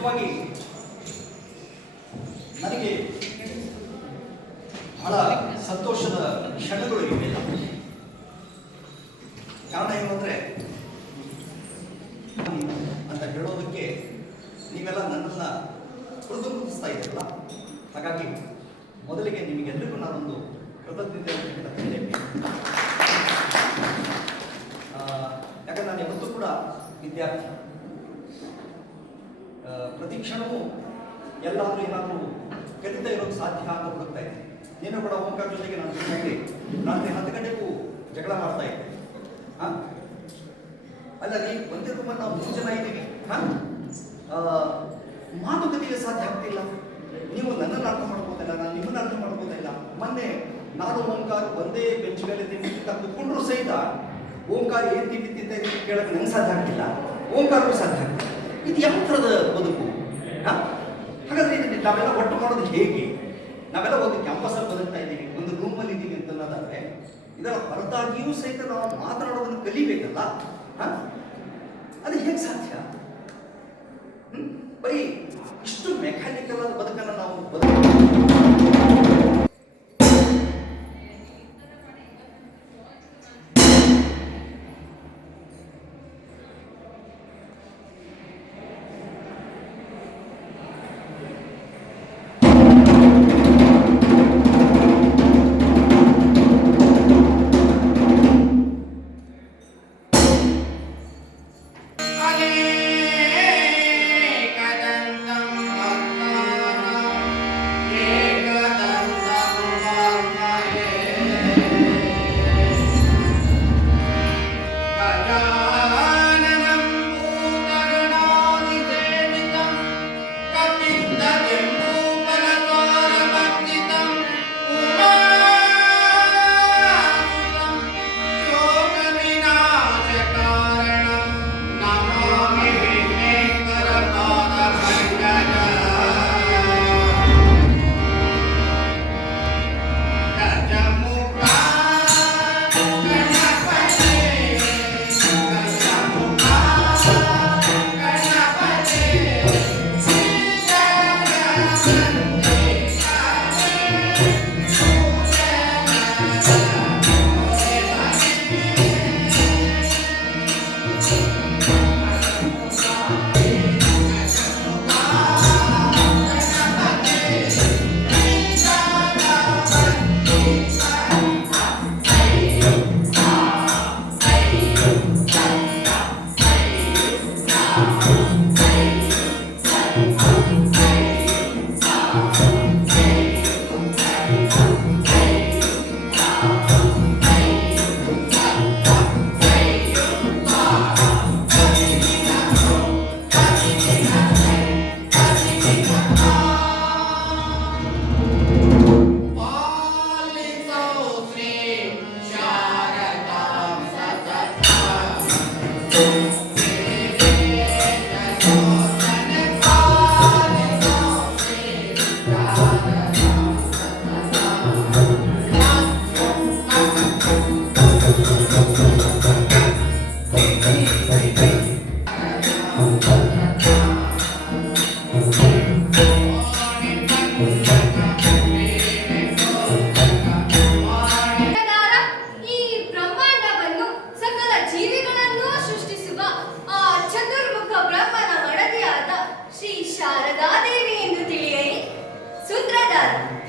ನಿಜವಾಗಿ ನನಗೆ ಬಹಳ ಸಂತೋಷದ ಕ್ಷಣಗಳು ಇವೆಲ್ಲ. ಕಾರಣ ಏನು ಅಂದರೆ ಅಂತ ಹೇಳೋದಕ್ಕೆ ನೀವೆಲ್ಲ ನನ್ನನ್ನು ಪ್ರತಿನಿಧಿಸ್ತಾ ಇದ್ದೀರಲ್ಲ, ಹಾಗಾಗಿ ಮೊದಲಿಗೆ ನಿಮಗೆಲ್ಲರಿಗೂ ನಾನೊಂದು ಕೃತಜ್ಞತೆಯನ್ನು ಹೇಳ್ತೇನೆ. ಯಾಕಂದ್ರೆ ನಾನು ಯಾವತ್ತೂ ಕೂಡ ವಿದ್ಯಾರ್ಥಿ, ಪ್ರತಿ ಕ್ಷಣವೂ ಎಲ್ಲಾದರೂ ಏನಾದರೂ ಕಲಿತಾ ಇರೋದು ಸಾಧ್ಯ ಅಂತ ಹುಡುಕ್ತಾ ಇದ್ದೆ. ನೀನು ಕೂಡ ಓಂಕಾರ ಜೊತೆಗೆ ನಾನು ಹೋಗಿ ರಾತ್ರಿ 10 ಗಂಟೆಗೂ ಜಗಳ ಮಾಡ್ತಾ ಇದ್ದೆ. ಅಲ್ಲ ರೀ, ಒಂದೇ ರೂಮಲ್ಲಿ ನಾವು 3 ಜನ ಇದ್ದೀವಿ, ಮಾತುಕತೆಗೆ ಸಾಧ್ಯ ಆಗ್ತಿಲ್ಲ. ನೀವು ನನ್ನನ್ನು ಅರ್ಥ ಮಾಡ್ಬೋದಿಲ್ಲ, ನಾನು ನಿಮ್ಮನ್ನು ಅರ್ಥ ಮಾಡ್ಬೋದಿಲ್ಲ. ಮೊನ್ನೆ ನಾನು ಓಂಕಾರ ಒಂದೇ ಬೆಂಚ್ ಮೇಲೆ ಕೂತ್ಕೊಂಡ್ರು ಸಹಿತ ಓಂಕಾರ ಏನು ತಿಂತ ಕೇಳಕ್ಕೆ ನಂಗೆ ಸಾಧ್ಯ ಆಗ್ತಿಲ್ಲ, ಓಂಕಾರಕ್ಕೂ ಸಾಧ್ಯ ಆಗ್ತಿಲ್ಲ. ಇದು ಯಾವ ಥರದ ಬದುಕು? ಹಾಗಾದ್ರೆ ನಾವೆಲ್ಲ ಒಟ್ಟು ಮಾಡೋದು ಹೇಗೆ? ನಾವೆಲ್ಲ ಒಂದು ಕ್ಯಾಂಪಸಲ್ಲಿ ಬದುಕ್ತಾ ಇದ್ದೀವಿ, ಒಂದು ರೂಮಲ್ಲಿ ಇದ್ದೀವಿ ಅಂತನ್ನೋದಾದ್ರೆ ಇದರ ಹೊರತಾಗಿಯೂ ಸಹಿತ ನಾವು ಮಾತನಾಡೋದನ್ನು ಕಲಿಬೇಕಲ್ಲ. ಅದು ಹೇಗೆ ಸಾಧ್ಯ? ಬರೀ ಇಷ್ಟು ಮೆಕ್ಯಾನಿಕಲ್ ಆದ ಬದುಕನ್ನು ನಾವು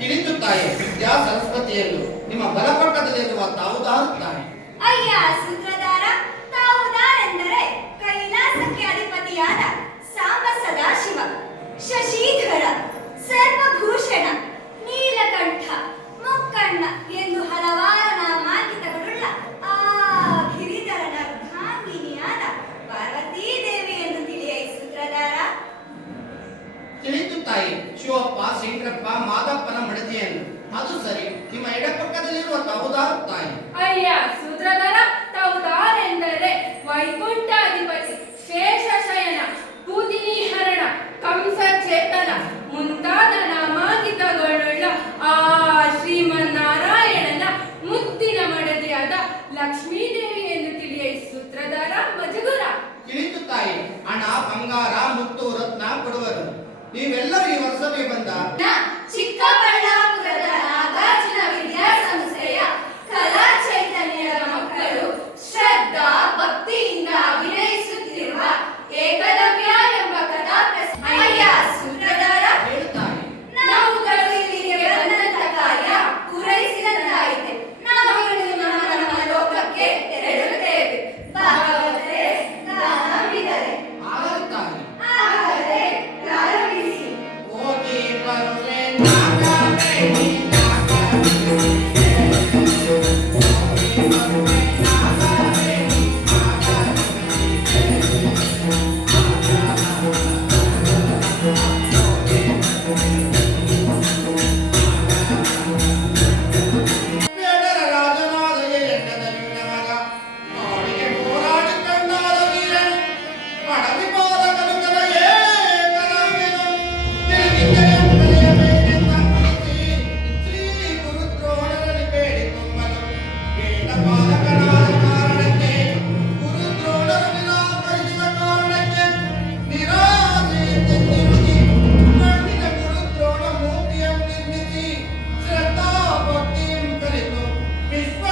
ತಿಳಿಸುತ್ತಾಯಿ. ವಿದ್ಯಾ ಸರಸ್ವತಿಯನ್ನು ನಿಮ್ಮ ಬಲಪಕ್ಕದಲ್ಲಿರುವ ತಾವುದಾರುತ್ತಾನೆ. ಅಯ್ಯ ಸೂತ್ರಧಾರ, ತಾವುದಾರೆಂದರೆ ಕೈಲಾಸಕ್ಕೆ ಅಧಿಪತಿಯಾದ ಸಾಂಬ ಸದಾಶಿವ, ಶಶಿಧರ, ಸರ್ವಭೂಷಣ, ನೀಲಕಂಠ, ಮುಕ್ಕಣ್ಣ ಎಂದು ಹಲವಾರು ನಾಮಾಂಕಿತಗಳುಳ್ಳ ಆ ಗಿರಿಧರನ ಅರ್ಧಾಂಗಿನಿಯಾದ ಪಾರ್ವತೀ ದೇವಿ ಎಂದು ತಿಳಿಯ ಸೂತ್ರಧಾರ. ತಿಳಿಸುತ್ತಾಯಿ. ಶಿವಪ್ಪ, ಶಂಕರಪ್ಪ, ಮಾದಪ್ಪನ ಮಡದಿಯನ್ನು. ಅದು ಸರಿ. ನಿಮ್ಮ ಎಡಪಕ್ಕದಲ್ಲಿರುವ ತಾವುದಾರುತ್ತಾಯಿ. ಅಯ್ಯ ಸೂತ್ರಧರ, ತಾವುದಾರೆಂದರೆ ವೈಕುಂಠಾಧಿಪತಿ, ಶೇಷಶಯನ, ಭೂತಿನಿಹರಣ, ಕಂಸ ಚೇತನ ಮುಂತಾದ ನಾಮಾಂಕಿತಗಳುಳ್ಳ ಆ ಶ್ರೀಮನ್ನಾರಾಯಣನ ಮುತ್ತಿನ ಮಡದಿಯಾದ ಲಕ್ಷ್ಮೀದೇವಿ ಎಂದು ತಿಳಿಯ ಸೂತ್ರಧಾರ ಮಜಗುರ. ತಿಳಿಸುತ್ತಾಯಿ. ಹಣ, ಬಂಗಾರ, ಮುತ್ತು, ರತ್ನ ಕೊಡುವರು. ನೀವೆಲ್ಲರೂ ಈ ವರ್ಷವೇ ಬಂದ ಚಿಕ್ಕಬಳ್ಳಾಪುರದ ನಾಗಾರ್ಜುನ ವಿದ್ಯಾಸಂಸ್ಥೆಯ ಕಲಾ ಚೈತನ್ಯದ ಮಕ್ಕಳು ಶ್ರದ್ಧಾ ಭಕ್ತಿಯಿಂದ ಅಭಿನಯಿಸುತ್ತಿರುವ ಏಕಲವ್ಯ ಎಂಬ ಕಥಾ ಅಯ್ಯ ಸೂತ್ರಧಾರ, ಹೇಳ್ತಾನೆ. ನಾವುಗಳು ಇಲ್ಲಿಗೆ ಬಂದಂತ ಕಾರ್ಯ ಪೂರೈಸಿದಂತಾಯಿತೆ. ನಾವು ಇನ್ನು ನಮ್ಮ ಲೋಕಕ್ಕೆ ತೆರಳುತ್ತೇವೆ. ಭಾಗವತರೆ ದಾನವಿದರೆ ಆಗುತ್ತಾನೆ. ಆಗಲೇ ಪ್ರಾರಂಭಿಸಿ. ಹೋಗಿ ಬರುವೆ ನಾಗವೇಣಿ ಬೇಡರ ರಾಜನಾದ ಎಣ್ಣದ ಮಗ ಕಾಡಿಗೆ ಹೋರಾಡಿ ಕಂಡಾದ ವೀರನು ಪಡವಿ ಪಾದಕನು ಕಲೆಯೇ ಕಲಾವಿದನು ತಿಳಿದಿದ್ದೆಯೆಂಬೆಲೆಯಬೇಕೆಂದ ಶ್ರೀ ಗುರುದ್ರೋಣರಲ್ಲಿ ಬೇಡಿಕೊಂಬನು ಬೇಡ ಪಾಲಕನಾದ ಕಾರಣಕ್ಕೆ ಗುರುದ್ರೋಣರು ನಿರಾಕರಿಸಿದ ಕಾರಣಕ್ಕೆ ನಿರಾಸೆಯಿಂದ ತಿರುಗಿ ಮಣ್ಣಿನ ಗುರುದ್ರೋಣ ಮೂರ್ತಿಯನ್ನು ನಿರ್ಮಿಸಿ ಶ್ರದ್ಧಾ ಭಕ್ತಿಯನ್ನು ಕಲಿತು ವಿಶ್ವ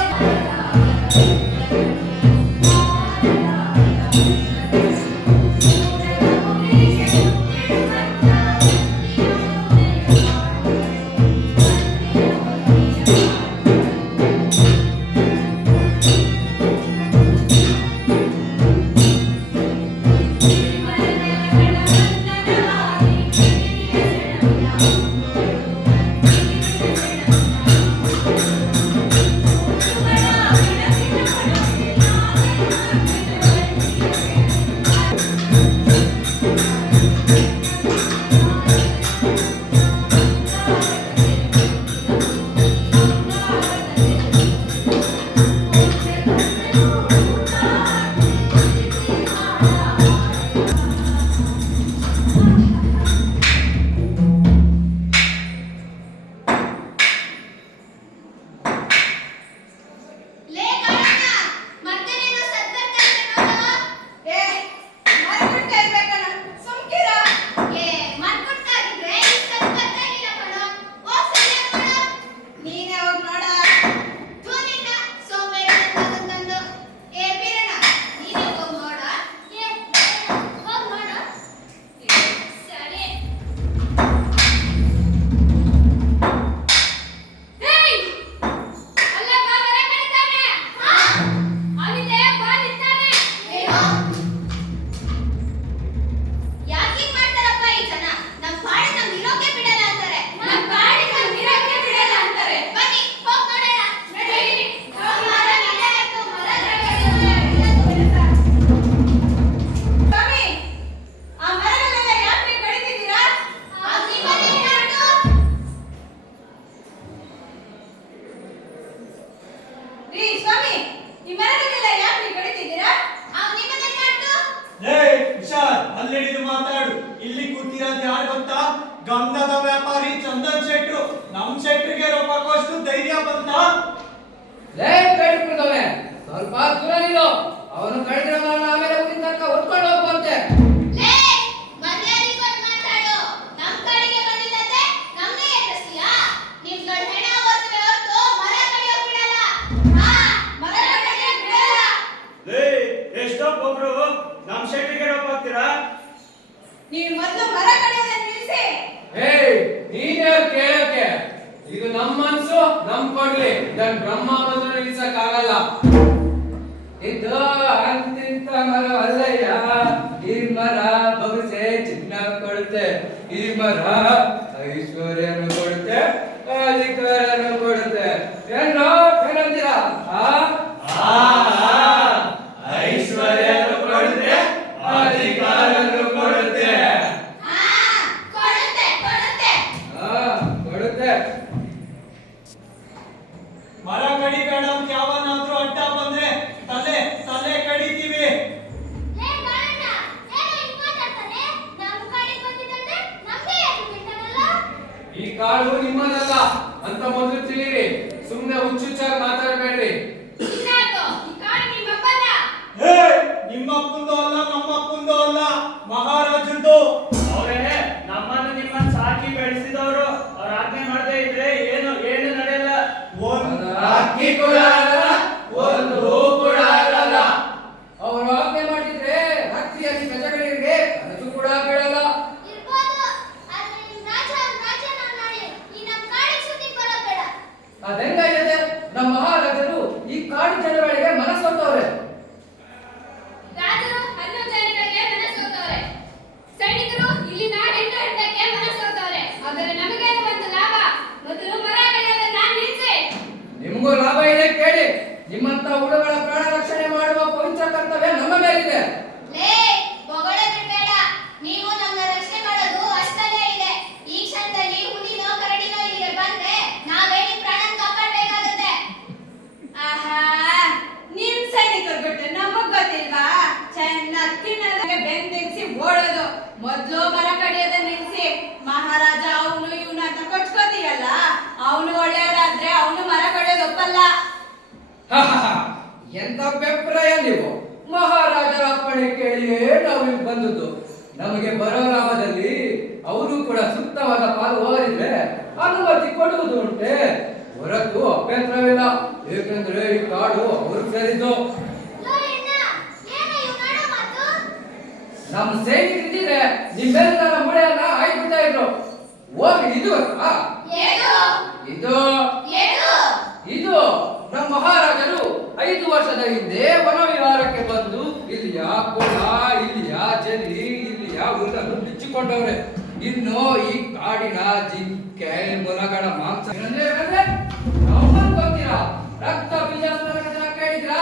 ಲೇ ಕಾರಣ ಮತ್ತೆ ನೀನು ಸದ್ಬರ್ಕಲ್ಲ ಏ ಮರ್ಕುಟ್ಟ ಇರ್ಬೇಕಣ ಸುಮ್ಕಿರ ಏ ಮರ್ಕುಟ್ಟಾಗಿದ್ರೆ ಈ ಸದ್ಬರ್ಕಲ್ಲ ಕಣೋ ಓ ಸರಿಯ ಕಣೋ ನೀನೇ ಹೋಗಿ ನೋಡ ತೂನಿಂದ ಸೋಂಬೇರಿ ತಂದು ಏ ಬೀರಣ್ಣ ನೀನೇ ಹೋಗಿ ನೋಡ ಏ ಹೋಗಿ ನೋಡ ಸರಿ ಹೇಯ್ ಅಲ್ಲ ಬಾ ಬರ ಕಳಿತಾನೆ ಹಾ ಅವಿದೆ ಬಾ ನಿಂತಾನೆ ಏನು ಯಾಕೆ ಮಾಡ್ತಾರಪ್ಪ ಈ ಜನ ನಮ್ಮ ಪಾಡಿ ನಮ್ಮ ಇರೋಕೆ ಬಿಡಲ್ಲ ಅಂತಾರೆ ನಮ್ಮ ಪಾಡಿ ನಮ್ಮ ಇರೋಕೆ ಬಿಡಲ್ಲ ಅಂತಾರೆ ಬನ್ನಿ ಹೋಗ್ ನೋಡೋಣ ನಡೀರಿ ಮರ ನಿಲ್ಲಬೇಕು ಸ್ವಾಮಿ ಆ ಮರಗಳೆಲ್ಲ ಯಾಕೆ ಕಡಿತಿದ್ದೀರಾ ನಿಮ್ಮನೆ ಯಾರು ರೀ ಸ್ವಾಮಿ ಈ ಮರಗಳೆಲ್ಲ ಯಾಕೆ ಕಡಿತಿದ್ದೀರಾ ನಿಮ್ಮನೆ ಯಾರು ಲೇ ವಿಶಾಲ್ ಅಲ್ಲಿಡಿದು ಮಾತಾಡು. ಇಲ್ಲಿ ಕೂತಿರೋದು ಯಾರು ಗೊತ್ತಾ? ಗಂಧದ ವ್ಯಾಪಾರಿ ಚಂದನ್ ಶೆಟ್ರು. ನಮ್ ಶೆಟ್ರಿಗೆ ರೊಕ್ಕಷ್ಟು ಧೈರ್ಯ ಬಂತ? ಲೇ ಬೇಡ್ಬಿಡ್ತವನೆ ಸ್ವಲ್ಪ ದೂರ ನಿಲ್ಲು. ಅವನು ಕಳೆದ್ರೆ ಆಮೇಲೆ ಊರಿನ ತನಕ ಹೊತ್ಕೊಂಡು ಹೋಗ್ಬಂತೆ. ಲೇ ಮರ್ಯಾದೆ ಕೊಟ್ಟು ಮಾತಾಡು. ನಮ್ಮ ಕಡೆಗೆ ಬಂದಿದ್ದಕ್ಕೆ ನಮ್ಮನ್ನೇ ಎದುರಿಸ್ತೀಯಾ? ನಿಮ್ಗಳ ಹೆಣ ಓದ್ತವೆ ಹೊರತು ಮರ ಕಡಿಯೋಕ್ ಬಿಡಲ್ಲ. ಹಾ ಮರ ಕಡಿಯೋಕ್ ಬಿಡಲ್ಲ. ಲೇ ಎಷ್ಟೊಬ್ಬೊಬ್ರು ನಮ್ ಶೆಟ್ರಿಗೆ ರೊಕ್ಕ ಹಾಕ್ತೀರಾ? ನೀವ್ ಮೊದಲು ಮರ ಕಡಿಯೋದನ್ನ ನಿಲ್ಲಿಸಿ. ಏಯ್ ನೀನೇ ಕೇಳಕ್ಕೆ, ಇದು ನಮ್ಮ ಮನ್ಸು ನಮ್ ಕೊಡ್ಲಿ. ಇದನ್ ಬ್ರಹ್ಮ ಬಂದ್ರು ನಿಲ್ಸಕ್ಕಾಗಲ್ಲ. ಇದು ಅಂತಿಂತ ಮರ ಅಲ್ಲಯ್ಯ. ಈ ಮರ ಬಗಸೆ ಚಿನ್ನ ಕೊಡುತ್ತೆ. ಈ ಮರ ಐಶ್ವರ್ಯನು ಕೊಡುತ್ತೆ, ಅಧಿಕಾರನು ಕೊಡುತ್ತೆ. ಏನೋ ಏನಂತೀರಾ? ಐಶ್ವರ್ಯನು ಕೊಡುತ್ತೆ, ಅಧಿಕಾರನು ಕೊಡುತ್ತೆ. ಹಾ ಕೊಡುತ್ತೆ ಕೊಡುತ್ತೆ. ಕೊಡುತ್ತೆ. ಮರ ಕಡಿಬೇಡ ಅಂತ ಯಾವನಾದ್ರೂ ಅಡ್ಡ ಬಂದ್ರೆ ತಲೆ ತಲೆ ಕಡಿತೀವಿ. ಲೇ ಬಾಳಣ್ಣ ಏನೋ ಹಿಂಗ್ ಮಾತಾಡ್ತಾನೆ. ನಮ್ಮ ಕಡೆಗೆ ಬಂದಿದ್ದಂತೆ ನಮ್ಗೆ ಯಾಕೆ ಬಿಡ್ತಾನಲ್ಲ? ಈ ಕಾಳು ನಿಮ್ಮದಲ್ಲ ಅಂತ ಮೊದಲು ತಿಳಿಯಿರಿ. ಸುಮ್ನೆ ಹುಚ್ಚುಚ್ಚಾಗಿ ಮಾತಾಡಬೇಡ್ರಿ. ಇನ್ನಾಯ್ತು ಈ ಕಾಡು ನಿಮ್ಮಪ್ಪನ. ಏ ನಿಮ್ಮಪ್ಪಂದು ಅಲ್ಲ ನಮ್ಮಪ್ಪಂದು ಅಲ್ಲ, ಮಹಾರಾಜಂದು. ಅವರೇ ನಮ್ಮನ್ನ ಅಂಗಿ ಕೂಡ ಇರಲ್ಲ, ಒಂದು ಹೂ ಕೂಡ ಇರಲ್ಲ. ಅವರು ಆಜ್ಞೆ ಮಾಡಿದ್ರೆ ರಾತ್ರಿಯಲ್ಲಿ ಪ್ರಜೆಗಳಿಗೆ ಕನಸು ಕೂಡ ಬೀಳಲ್ಲ. ಇರ್ಬೋದು, ಆದ್ರೆ ನಿಮ್ ರಾಜನ ನಾಳೆ ಈ ನಮ್ ಕಾಡಿಗೆ ಸುದ್ದಿ ಬರಬೇಡ. ಅದೆಂಗಾಗಿದೆ? ನಮ್ಮ ಮಹಾರಾಜರು ಈ ಕಾಡು ಜನಗಳಿಗೆ ಮನಸ್ಸೊತ್ತವ್ರೆ. ರಾಜರು 11 ಜನರಿಗೆ ಮನಸ್ಸೋತವ್ರೆ, ಸೈನಿಕರು ಇಲ್ಲಿನ ಹೆಣ್ಣು ಹೆಂಡಕ್ಕೆ ಮನಸ್ಸೋತವ್ರೆ. ಆದರೆ ನಮಗೇನು ಒಂದು ಲಾಭ? ಮೊದಲು ಮರ ಕಡಿಯೋದನ್ನ ನಿಲ್ಸಿ. ನಿಮಗೂ ಲಾಭ ಇದೆ, ಕೇಳಿ. ನಿಮ್ಮಂತ ಹುಡುಗರ ಪ್ರಾಣ ರಕ್ಷಣೆ ಮಾಡುವ ಪವಿತ್ರ ಕರ್ತವ್ಯ ನಮ್ಮ ಮೇಲಿದೆ. ಲೇ, ಹೊಗಳೋದು ಬೇಡ. ನೀವು ನಮ್ಮ ರಕ್ಷಣೆ ಮಾಡೋದು ಅಷ್ಟಲ್ಲೇ ಇದೆ. ಈ ಕ್ಷಣದಲ್ಲಿ ಹುಲಿನೋ ಕರಡಿನೋ ಇಲ್ಲಿಗೆ ಬಂದ್ರೆ ನಾವೇ ನಿಮ್ ಪ್ರಾಣ ಕಾಪಾಡಬೇಕಾಗುತ್ತೆ. ಆಹಾ, ನಿಮ್ ಸೈನಿಕರು ಬಿಟ್ಟು ನಮಗ್ ಗೊತ್ತಿಲ್ವಾ? ಚೆನ್ನಾಗಿ ತಿನ್ನೋದಕ್ಕೆ ಬೆಂದಿರಿಸಿ ಓಡೋದು. ಮೊದ್ಲು ಮರ ಕಡಿಯೋದನ್ನ ನಿಲ್ಸಿ. ಮಹಾರಾಜ ಅವನು ಇವನು ಅಂತ ಕೊಚ್ಕೋತೀಯಲ್ಲ, ಅವನು ಒಳ್ಳೆಯವರಾದ್ರೆ ಅವನು ಮರ ಕಡಿಯೋದು ಒಪ್ಪಲ್ಲ. ಎಂತ ಅಭಿಪ್ರಾಯ ನೀವು? ಮಹಾರಾಜರ ಅಪ್ಪಣೆ ಕೇಳಿಯೇ ನಾವು ಇಲ್ಲಿ ಬಂದದ್ದು. ನಮಗೆ ಬರೋ ಲಾಭದಲ್ಲಿ ಅವರು ಕೂಡ ಸೂಕ್ತವಾದ ಪಾಲು ಹೋಗದಿದ್ರೆ ಅನುಮತಿ ಕೊಡುವುದು ಉಂಟೆ, ಹೊರತು ಅಭ್ಯಂತರವಿಲ್ಲ. ಏಕೆಂದ್ರೆ ಈ ಕಾಡು ಅವರು ಸೇರಿದ್ದು. ಲೋ ಎಣ್ಣ, ಏನು ಇವ್ ನಾಡೋ ಮಾತು? ನಮ್ಮ ಸೈನಿಕರಿದ್ರೆ ನಿಮ್ಮೆಲ್ಲರ ಮುಳೆಯನ್ನ ಆಯ್ಬಿಡ್ತಾ ಇದ್ರು. ಹೋಗಿ ಇದು ಗೊತ್ತಾ? ಏನು? ಇದು ಏನು? ಇದು ನಮ್ಮ ಮಹಾರಾಜರು 5 ವರ್ಷದ ಹಿಂದೆ ವನವಿಹಾರಕ್ಕೆ ಬಂದು ಇಲ್ಲಿಯ ಕೊಳ, ಇಲ್ಲಿಯ ಜರಿ, ಇಲ್ಲಿಯ ಹುಲ್ಲನ್ನು ಬಿಚ್ಚಿಕೊಂಡವ್ರೆ. ಇನ್ನು ಈ ಕಾಡಿನ ಜಿಂಕೆ ಮೊಲಗಳ ಮಾಂಸ ನಮ್ಮನ್ನು ಗೊತ್ತೀರಾ? ರಕ್ತ ಬೀಜಾಸುರನ ಕಥೆ ಕೇಳಿದ್ರಾ?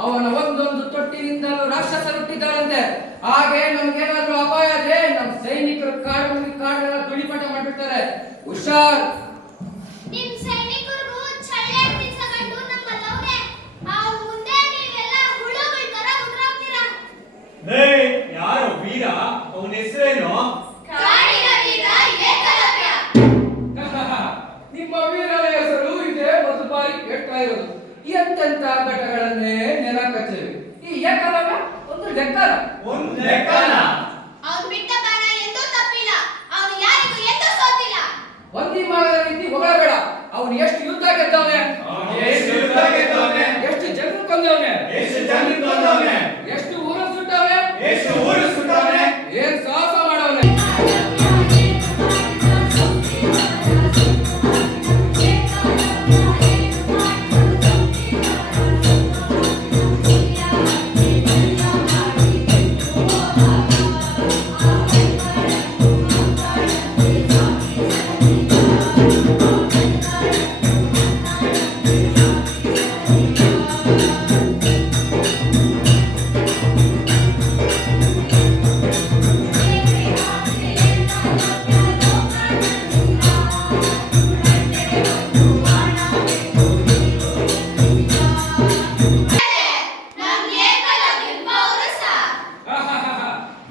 ಅವನ ಒಂದೊಂದು ತೊಟ್ಟಿನಿಂದಲೂ ರಾಕ್ಷಸರು ಹುಟ್ಟಿದ್ದಾರಂತೆ. ಹಾಗೆ ನಮ್ಗೇನಾದ್ರೂ ಅಪಾಯ ಆದ್ರೆ ನಮ್ಮ ಸೈನಿಕರು ಕಾಡನ್ನ ತುಳಿಪಟ ಮಾಡ್ಬಿಡ್ತಾರೆ. ಹುಷಾರ್. ನಿಮ್ ಸೈನಿಕರಿಗೂ ಚಳ್ಳೆ ಬಿಚ್ಚಗಂಡು ನಮ್ಮ ಲವ್ನೆ. ಅವ್ರ ಮುಂದೆ ನೀವೆಲ್ಲ ಹುಳುಗಳ ತರ ಉದ್ರೋಗ್ತೀರಾ. ಯಾರೋ ವೀರ, ಅವನ ಹೆಸರೇನು? ಕಾಡಿನ ವೀರ ಏಕಲವ್ಯ. ನಿಮ್ಮ ವೀರನ ಹೆಸರು ಇದೆ ಒಂದು ಬಾರಿ ಕೇಳ್ತಾ ಇರೋದು. ಎಂತೆಂತ ಘಟಗಳನ್ನೇ ನೆಲ ಕಚ್ಚೇವಿ. ಈ ಏಕಲವ್ಯ ಒಂದು ಲೆಕ್ಕನ. ಒಂದು ಲೆಕ್ಕನ? ಅವ್ನು ಬಿಟ್ಟ ಬಾಣ ಎಂದೂ ತಪ್ಪಿಲ್ಲ. ಅವನು ಯಾರಿಗೂ ಎಂದೂ ಸೋತಿಲ್ಲ. ಒಂದಿ ಮಾಗದ ರೀತಿ ಹೊಗಳಬೇಡ. ಅವನು ಎಷ್ಟು ಯುದ್ಧ ಗೆದ್ದವನೆ, ಎಷ್ಟು ಜನ ಕೊಂದವನೆ, ಎಷ್ಟು ಊರು ಸುಟ್ಟವನೆ, ಏನ್ ಸಾಹಸ ಮಾಡವನೆ. ನಮ್ ಏಕಲವ್ಯ ಪೌರಸ.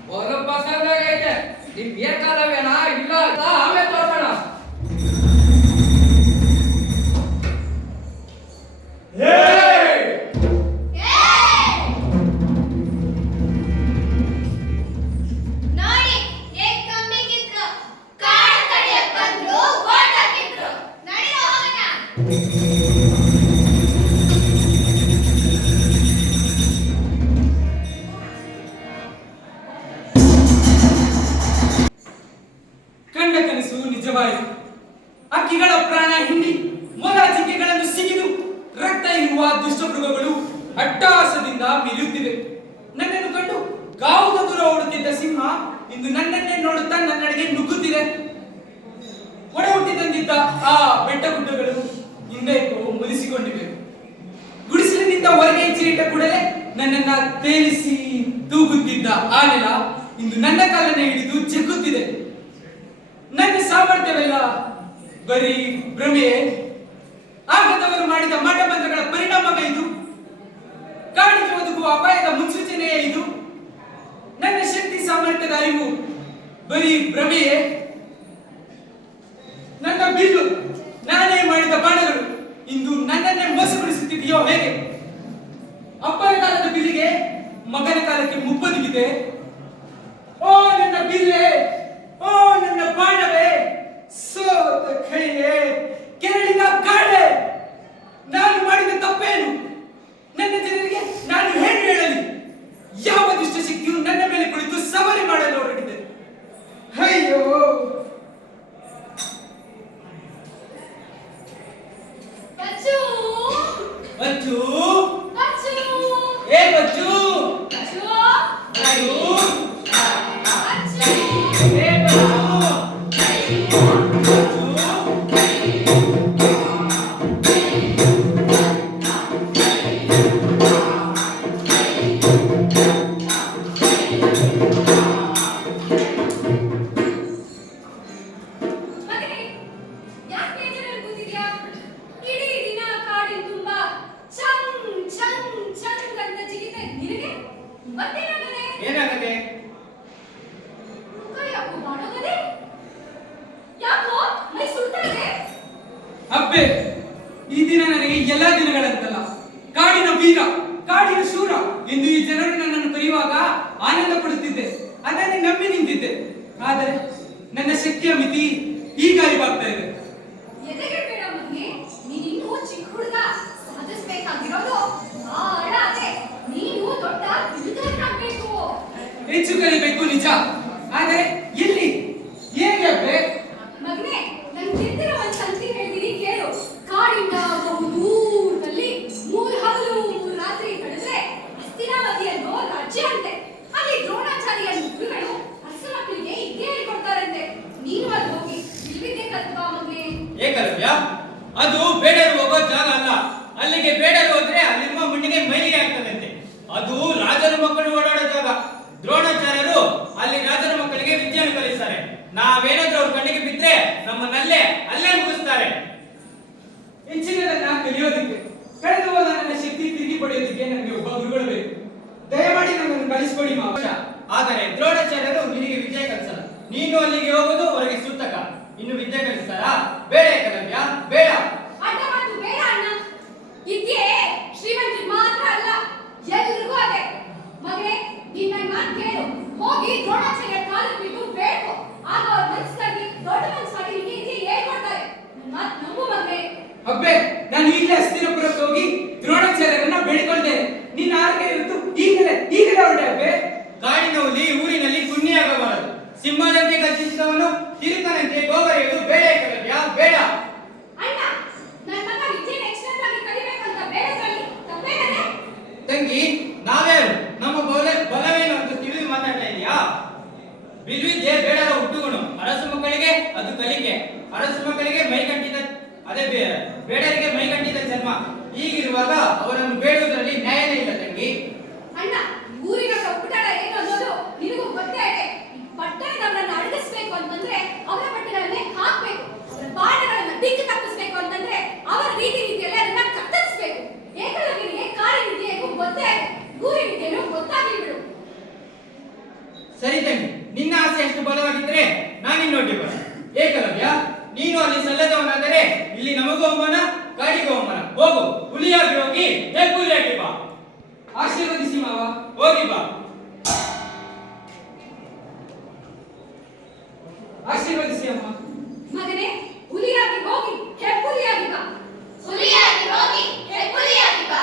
ಬರೋ ಪಸಂದಾಗೈತೆ. ನಿಮ್ ಏಕಲವ್ಯನ ಇಲ್ಲ ಅಂತ ಆಮೇಲೆ ತೋರ್ಸೋಣ. ನೋಡಿ, ಹೇಗ್ ಕಂಬಿಗಿದ್ರು. ಕಾಡು ಕಡಿಯಕ್ ಬಂದ್ರು, ಓಟ್ ಹಾಕಿದ್ರು. ನಡೆಯೋ ಹೋಗೋಣ. ಕಂಡ ಕನಸು ನಿಜವಾಯಿತು. ಅಕ್ಕಿಗಳ ಪ್ರಾಣ ಹಿಂಡಿ ಮೊಲ ಜಿಂಕೆಗಳನ್ನು ಸಿಗಿದು ರಕ್ತ ಇರುವ ದುಷ್ಟಮೃಗಗಳು ಅಟ್ಟಹಾಸದಿಂದ ಮಿರಿಯುತ್ತಿವೆ. ನನ್ನನ್ನು ಕಂಡು ಗಾವುದ ದೂರ ಓಡುತ್ತಿದ್ದ ಸಿಂಹ ಇಂದು ನನ್ನನ್ನೇ ನೋಡುತ್ತಾ ನನ್ನಡೆಗೆ ನುಗ್ಗುತ್ತಿದೆ. ಒಡ ಹುಟ್ಟಿ ತಂದಿದ್ದ ಆ ಬೆಟ್ಟ ಗುಡ್ಡಗಳು ಹಿಂದೆಕೋ ಮುನಿಸಿಕೊಂಡಿವೆ. ಗುಡಿಸಲಿನಿಂದ ಹೊರಗೆ ಹೆಜ್ಜೆಯಿಟ್ಟ ಕೂಡಲೇ ನನ್ನನ್ನ ತೇಲಿಸಿ ತೂಗುತ್ತಿದ್ದ ಆ ನೆಲ ಇಂದು ನನ್ನ ಕಾಲನ್ನೇ ಹಿಡಿದು ಜಗ್ಗುತ್ತಿದೆ. ನನ್ನ ಸಾಮರ್ಥ್ಯವೆಲ್ಲ ಬರೀ ಭ್ರಮೆಯೇ? ಆಗದವರು ಮಾಡಿದ ಮಾಟಮಂತ್ರಗಳ ಪರಿಣಾಮವೇ ಇದು? ಕಾಡಿಗೆ ಒದಗುವ ಅಪಾಯದ ಮುನ್ಸೂಚನೆಯೇ ಇದು? ನನ್ನ ಶಕ್ತಿ ಸಾಮರ್ಥ್ಯದ ಅರಿವು ಬರೀ ಭ್ರಮೆಯೇ? ನನ್ನ ಬಿಲ್ಲು, ನಾನೇ ಮಾಡಿದ ಬಾಣಗಳು ಇಂದು ನನ್ನನ್ನೇ ಮೋಸಗೊಳಿಸುತ್ತಿದೆಯೋ ಹೇಗೆ? ಅಪ್ಪನ ಕಾಲದ ಬಿಲ್ಲಿಗೆ ಮಗನ ಕಾಲಕ್ಕೆ ಮುಪ್ಪದಿಗಿದೆ. ಓ ನನ್ನ ಬಿಲ್ಲೆ, ಓ ನನ್ನ ಬಾಣವೇ, ಸೋತ ಕೈಯೇ, ಕೆರಳಿನ ಗಾಳೆ, ನಾನು ಮಾಡಿದ ಅಪ್ಪೆ, ಈ ದಿನ ನನಗೆ ಎಲ್ಲಾ ದಿನಗಳಂತಲ್ಲ, ಕಾಡಿನ ವೀರ, ಕಾಡಿನ ಶೂರ ಎಂದು ಈ ಜನರು ನನ್ನನ್ನು ಕರೆಯುವಾಗ ಆನಂದ ಪಡುತ್ತಿದ್ದೆ, ಅದನ್ನೇ ನಂಬಿ ನಿಂತಿದ್ದೆ. ಆದರೆ ನನ್ನ ಶಕ್ತಿಯ ಮಿತಿ ಈಗ ಅರಿವಾಗ್ತಾ ಇದೆ. ಎದೆಗೆಡಬೇಡ ಮಗನೇ, ನೀನಿನ್ನೂ ಚಿಕ್ಕ ಹುಡುಗ. ಸಾಧಿಸಬೇಕಾಗಿರೋದು ಬಹಳ ಇದೆ. ನೀನು ದೊಡ್ಡ ಬಿಡುಗಡೆಯಾಗಬೇಕು. ಹೆಚ್ಚು ಕಲಿಬೇಕು ನಿಜ, ಆದರೆ ಎಲ್ಲಿ, ಹೇಗೆ ಅಪ್ಪೆ? ಮಗನೇ, ನಾನು ತಿಂದಿರೋ ಒಂದು ಸಂಗತಿ ಹೇಳ್ತೀನಿ ಕೇಳು. ಕಾಡಿಂದ ಬಹುದೂರದಲ್ಲಿ 3 ಹಗಲು 3 ರಾತ್ರಿ ಕಳೆದ್ರೆ ಹಸ್ತಿನಾವತಿ ಅನ್ನೋ ರಾಜ್ಯ ಅಂತೆ. ಅಲ್ಲಿ ದ್ರೋಣಾಚಾರ್ಯ ಗುರುಗಳು ಅರಸ ಮಕ್ಕಳಿಗೆ ಇದೇ ಹೇಳ್ಕೊಡ್ತಾರಂತೆ. ನೀನು ಅಲ್ಲಿ ಹೋಗಿ ವಿದ್ಯೆ ಕಲ್ತ್ಕೋ ಮಗನೇ. ಏಕಲವ್ಯ, ಅದು ಬೇಡರು ಹೋಗೋ ಜಾಗ ಅಲ್ಲ. ಅಲ್ಲಿಗೆ ಬೇಡರು ಹೋದ್ರೆ ಅಲ್ಲಿರುವ ಮಣ್ಣಿಗೆ ಮೈಲಿಗೆ ಆಗ್ತದಂತೆ. ಅದು ರಾಜರ ಮಕ್ಕಳು ಓಡಾಡೋ ಜಾಗ. ದ್ರೋಣಾಚಾರ್ಯರು ಅಲ್ಲಿ ರಾಜರ ಮಕ್ಕಳಿಗೆ ವಿದ್ಯೆಯನ್ನು ಕಲಿಸ್ತಾರೆ. ನಾವೇನಾದ್ರೂ ಅವ್ರ ಕಣ್ಣಿಗೆ ಬಿದ್ರೆ ನಮ್ಮನ್ನಲ್ಲೇ ಅಲ್ಲೇ ಮುಗಿಸ್ತಾರೆ. ಹೆಚ್ಚಿನದನ್ನ ಕಲಿಯೋದಕ್ಕೆ, ಕಳೆದು ಹೋದ ನನ್ನ ಶಕ್ತಿ ತಿರುಗಿ ಪಡೆಯೋದಕ್ಕೆ ನನಗೆ ಒಬ್ಬ ಗುರುಗಳು ಬೇಕು. ದಯಮಾಡಿ ನನ್ನನ್ನು ಕಳಿಸ್ಕೊಡಿ ಮಾವ. ಆದರೆ ದ್ರೋಣಾಚಾರ್ಯರು ನಿನಗೆ ವಿದ್ಯೆ ಕಲಿಸಲ್ಲ. ನೀನು ಅಲ್ಲಿಗೆ ಹೋಗೋದು ಹೊರಗೆ ಸೂತಕ. ಇನ್ನು ವಿದ್ಯೆ ಕಲಿಸ್ತಾರಾ? ಬೇಡ ಏಕಲವ್ಯ, ಬೇಡ. ಅಡ್ಡ ಮಾತು ಬೇಡ ಅಣ್ಣ. ವಿದ್ಯೆ ಶ್ರೀಮಂತರಿಗೆ ಮಾತ್ರ ಅಲ್ಲ, ಎಲ್ರಿಗೂ ಅದೇ. ಮಗನೇ, ನೀನ್ ನನ್ನ ಮಾತು ಕೇಳು. ಹೋಗಿ ದ್ರೋಣಾಚಾರ್ಯ ಕಾಲಕ್ಕೆ ಬಿದ್ದು ಬೇಡ್ಕೋ. ಆಗ ಅವ್ರ ಮನಸ್ಸಾಗಿ ದೊಡ್ಡ ಮನಸ್ಸಾಗಿ ನಿನಗೆ ಹೇಳ್ಕೊಡ್ತಾರೆ. ನನ್ನ ಮಾತು ನಂಬು ಮಗನೇ. ಅಬ್ಬೆ, ನಾನು ಈಗಲೇ ಹಸ್ತಿನಪುರಕ್ಕೆ ಹೋಗಿ ದ್ರೋಣಾಚಾರ್ಯರನ್ನ ಬೇಡಿಕೊಳ್ತೇನೆ. ನಿನ್ನ ಆರ್ಕೆ ಇತ್ತು ಈಗಲೇ ಹೊರಡೆ ಅಬ್ಬೆ. ಕಾಡಿನ ಹುಲಿ ಊರಿನಲ್ಲಿ ಪುಣ್ಯಾಗಬಾರದು. ಸಿಂಹದಂತೆ ಗರ್ಜಿಸಿದವನು ತಿರುಕನಂತೆ ಗೋಗರೆಯುವುದು ಬೇಡ ಏಕಲವ್ಯ, ಬೇಡ. ಅಣ್ಣ, ನನ್ನ ಮಗ ವಿದ್ಯೆನ ಎಕ್ಸ್ಟೆಂಡ್ ಆಗಿ ಕಲಿಬೇಕಂತ ಬೇಡದ್ರಲ್ಲಿ ತಪ್ಪೇನದೆ? ತಂಗಿ, ನಾವ್ಯಾರು? ನಮ್ಮ ಬಲವೇನು ಅಂತ ತಿಳಿದು ಮಾತಾಡ್ತಾ ಇದೀಯಾ? ಬಿಲ್ವಿದ್ಯೆ ಬೇಡರ ಹುಟ್ಟುಗುಣ. ಅರಸು ಮಕ್ಕಳಿಗೆ ಅದು ಕಲಿಕೆ. ಅರಸು ಮಕ್ಕಳಿಗೆ ಮೈಗಂಟಿದ ಅದೇ ಬೇಡರಿಗೆ ಮೈಗಂಟಿದ ಜನ್ಮ. ಹೀಗಿರುವಾಗ ಅವರನ್ನು ಬೇಡುವುದರಲ್ಲಿ ನ್ಯಾಯನೇ ಇಲ್ಲ ತಂಗಿ. ಅಣ್ಣ, ಊರಿನ ಕಪ್ಪುಟಾಳ ಏನು ಅನ್ನೋದು ನಿನಗೂ ಗೊತ್ತೇ ಇದೆ. ಪಟ್ಟಣದವರನ್ನ ಅಡಗಿಸ್ಬೇಕು ಅಂತಂದ್ರೆ ಅವರ ಬಟ್ಟೆಗಳನ್ನೇ ಹಾಕ್ಬೇಕು. ಅವರ ಬಾಣಗಳನ್ನ ದಿಕ್ಕು ತಪ್ಪಿಸ್ಬೇಕು ಅಂತಂದ್ರೆ ಅವರ ರೀತಿಯಲ್ಲಿ ಅದನ್ನ ಕತ್ತರಿಸ್ಬೇಕು. ಏಕಲವ್ಯನಿಗೆ ಕಾಡಿನ ವಿದ್ಯೆಗೂ ಗೊತ್ತೇ ಇದೆ, ಊರಿನ ವಿದ್ಯೆನೂ ಗೊತ್ತಾಗಲಿ ಬಿಡು. ಸರಿ ತಂಗಿ, ನಿನ್ನ ಆಸೆ ಎಷ್ಟು ಬಲವಾಗಿದ್ರೆ ನಾನಿನ್ನೊಡ್ಡಿ ಬರ. ಏಕಲವ್ಯ, ನೀನು ಅಲ್ಲಿ ಸಲ್ಲದವನಾದರೆ ಇಲ್ಲಿ ನಮಗೂ ಅವಮಾನ, ಕಾಡಿಗೂ ಅವಮಾನ. ಹೋಗು, ಹುಲಿಯಾಗಿ ಹೋಗಿ ಹೆಬ್ಬುಲಿಯಾಗಿ ಬಾ. ಆಶೀರ್ವದಿಸಿ ಮಾವ, ಹೋಗಿ ಬಾ. ಆಶೀರ್ವದಿಸಿ ಅಮ್ಮ. ಮಗನೇ, ಹುಲಿಯಾಗಿ ಹೋಗಿ ಹೆಬ್ಬುಲಿಯಾಗಿ ಬಾ. ಹುಲಿಯಾಗಿ ಹೋಗಿ ಹೆಬ್ಬುಲಿಯಾಗಿ ಬಾ.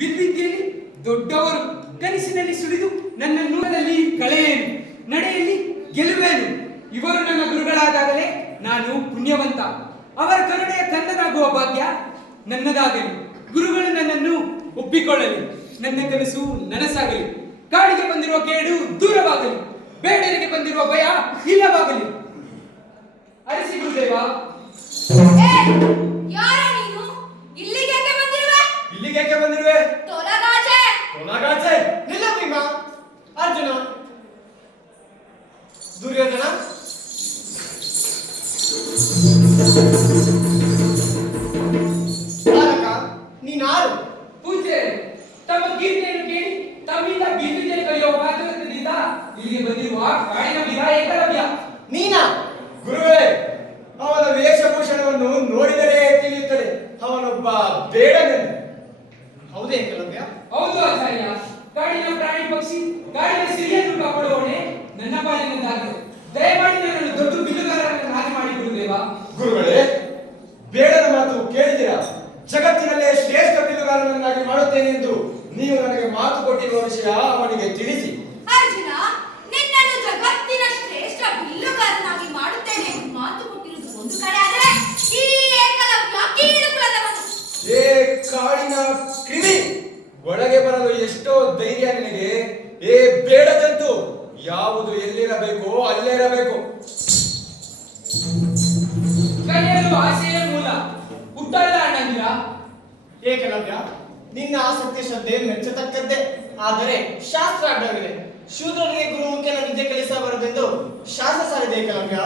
ಬಿಲ್ವಿದ್ಯೆಯಲ್ಲಿ ದೊಡ್ಡವರು ಕನಸಿನಲ್ಲಿ ಸುಳಿದು ನನ್ನ ನೂರಲ್ಲಿ ಕಳೆಯೇನು, ನಡೆಯಲ್ಲಿ ಗೆಲುವೇನು. ಇವರು ನನ್ನ ಗುರುಗಳಾದಾಗಲೇ ನಾನು ಪುಣ್ಯವಂತ. ಅವರ ಕರುಣೆಯ ಕಂದನಾಗುವ ಭಾಗ್ಯ ನನ್ನದಾಗಲಿ. ಗುರುಗಳು ನನ್ನನ್ನು ಒಪ್ಪಿಕೊಳ್ಳಲಿ. ನನ್ನ ಕನಸು ನನಸಾಗಲಿ. ಕಾಡಿಗೆ ಬಂದಿರುವ ಕೇಡು ದೂರವಾಗಲಿ. ಬೇಡರಿಗೆ ಬಂದಿರುವ ಭಯ ಇಲ್ಲವಾಗಲಿ. ಅರಸಿ ಗುರುದೇವ. ಯಾರ ನೀನು? ಇಲ್ಲಿಗೆ ಯಾಕೆ ಬಂದಿರುವೆ? ಇಲ್ಲಿಗೆ ಬಂದಿರುವೆ? ತೊಲಗಾಚೆ. ತೊಲಗಾಚೆ ನಿಲ್ಲ ಭೀಮ. ಅರ್ಜುನ, ದುರ್ಯೋಧನ, ಬಾಲಕ, ನೀನಾರು? ಪೂಜೆ, ತಮ್ಮ ಕೀರ್ತಿಯನ್ನು ಕೇಳಿ ತಮ್ಮಿಂದ ಬಿಲ್ವಿದ್ಯೆ ಕಲಿಯುವ ಮಾತುಕತೆಯಿಂದ ಇಲ್ಲಿಗೆ ಬಂದಿರುವ ಕಾಡಿನ ವೀರ ಏಕಲವ್ಯ. ನೀನಾ? ಗುರುಗಳೇ, ಅವನ ವೇಷಭೂಷಣವನ್ನು ನೋಡಿದರೆ ತಿಳಿಯುತ್ತದೆ ಅವನೊಬ್ಬ ಬೇಡಗನು. ಹೌದೇ ಏಕಲವ್ಯ? ಹೌದು ಆಚಾರ್ಯ. ಕಾಡಿನ ಪ್ರಾಣಿ ಪಕ್ಷಿ, ಕಾಡಿನ ಸಿರಿಯನ್ನು ಕಾಪಾಡುವವನೇ ನನ್ನ ಪಾಲಿನದ್ದಾಗಿದೆ. ದಯಮಾಡಿ ನನ್ನನ್ನು ದೊಡ್ಡ ಬಿಲ್ಲುಗಾರರನ್ನು ಹಾಗೆ ಮಾಡಿ ಗುರುದೇವ. ಗುರುಗಳೇ, ಕಲಿಯಬೇಕು. ಕಲಿಯಲು ಆಸೆಯೇ ಮೂಲ. ಹುಟ್ಟಲ್ಲ ಅಣ್ಣಂದಿರ. ಏಕಲವ್ಯ, ನಿನ್ನ ಆಸಕ್ತಿ ಶ್ರದ್ಧೆ ಮೆಚ್ಚತಕ್ಕದ್ದೇ. ಆದರೆ ಶಾಸ್ತ್ರ ಅಡ್ಡವಿದೆ. ಶೂದ್ರರಿಗೆ ಗುರುಮುಖೇನ ವಿದ್ಯೆ ಕಲಿಸಬಾರದೆಂದು ಶಾಸ್ತ್ರ ಸಾರಿದೆ ಏಕಲವ್ಯ.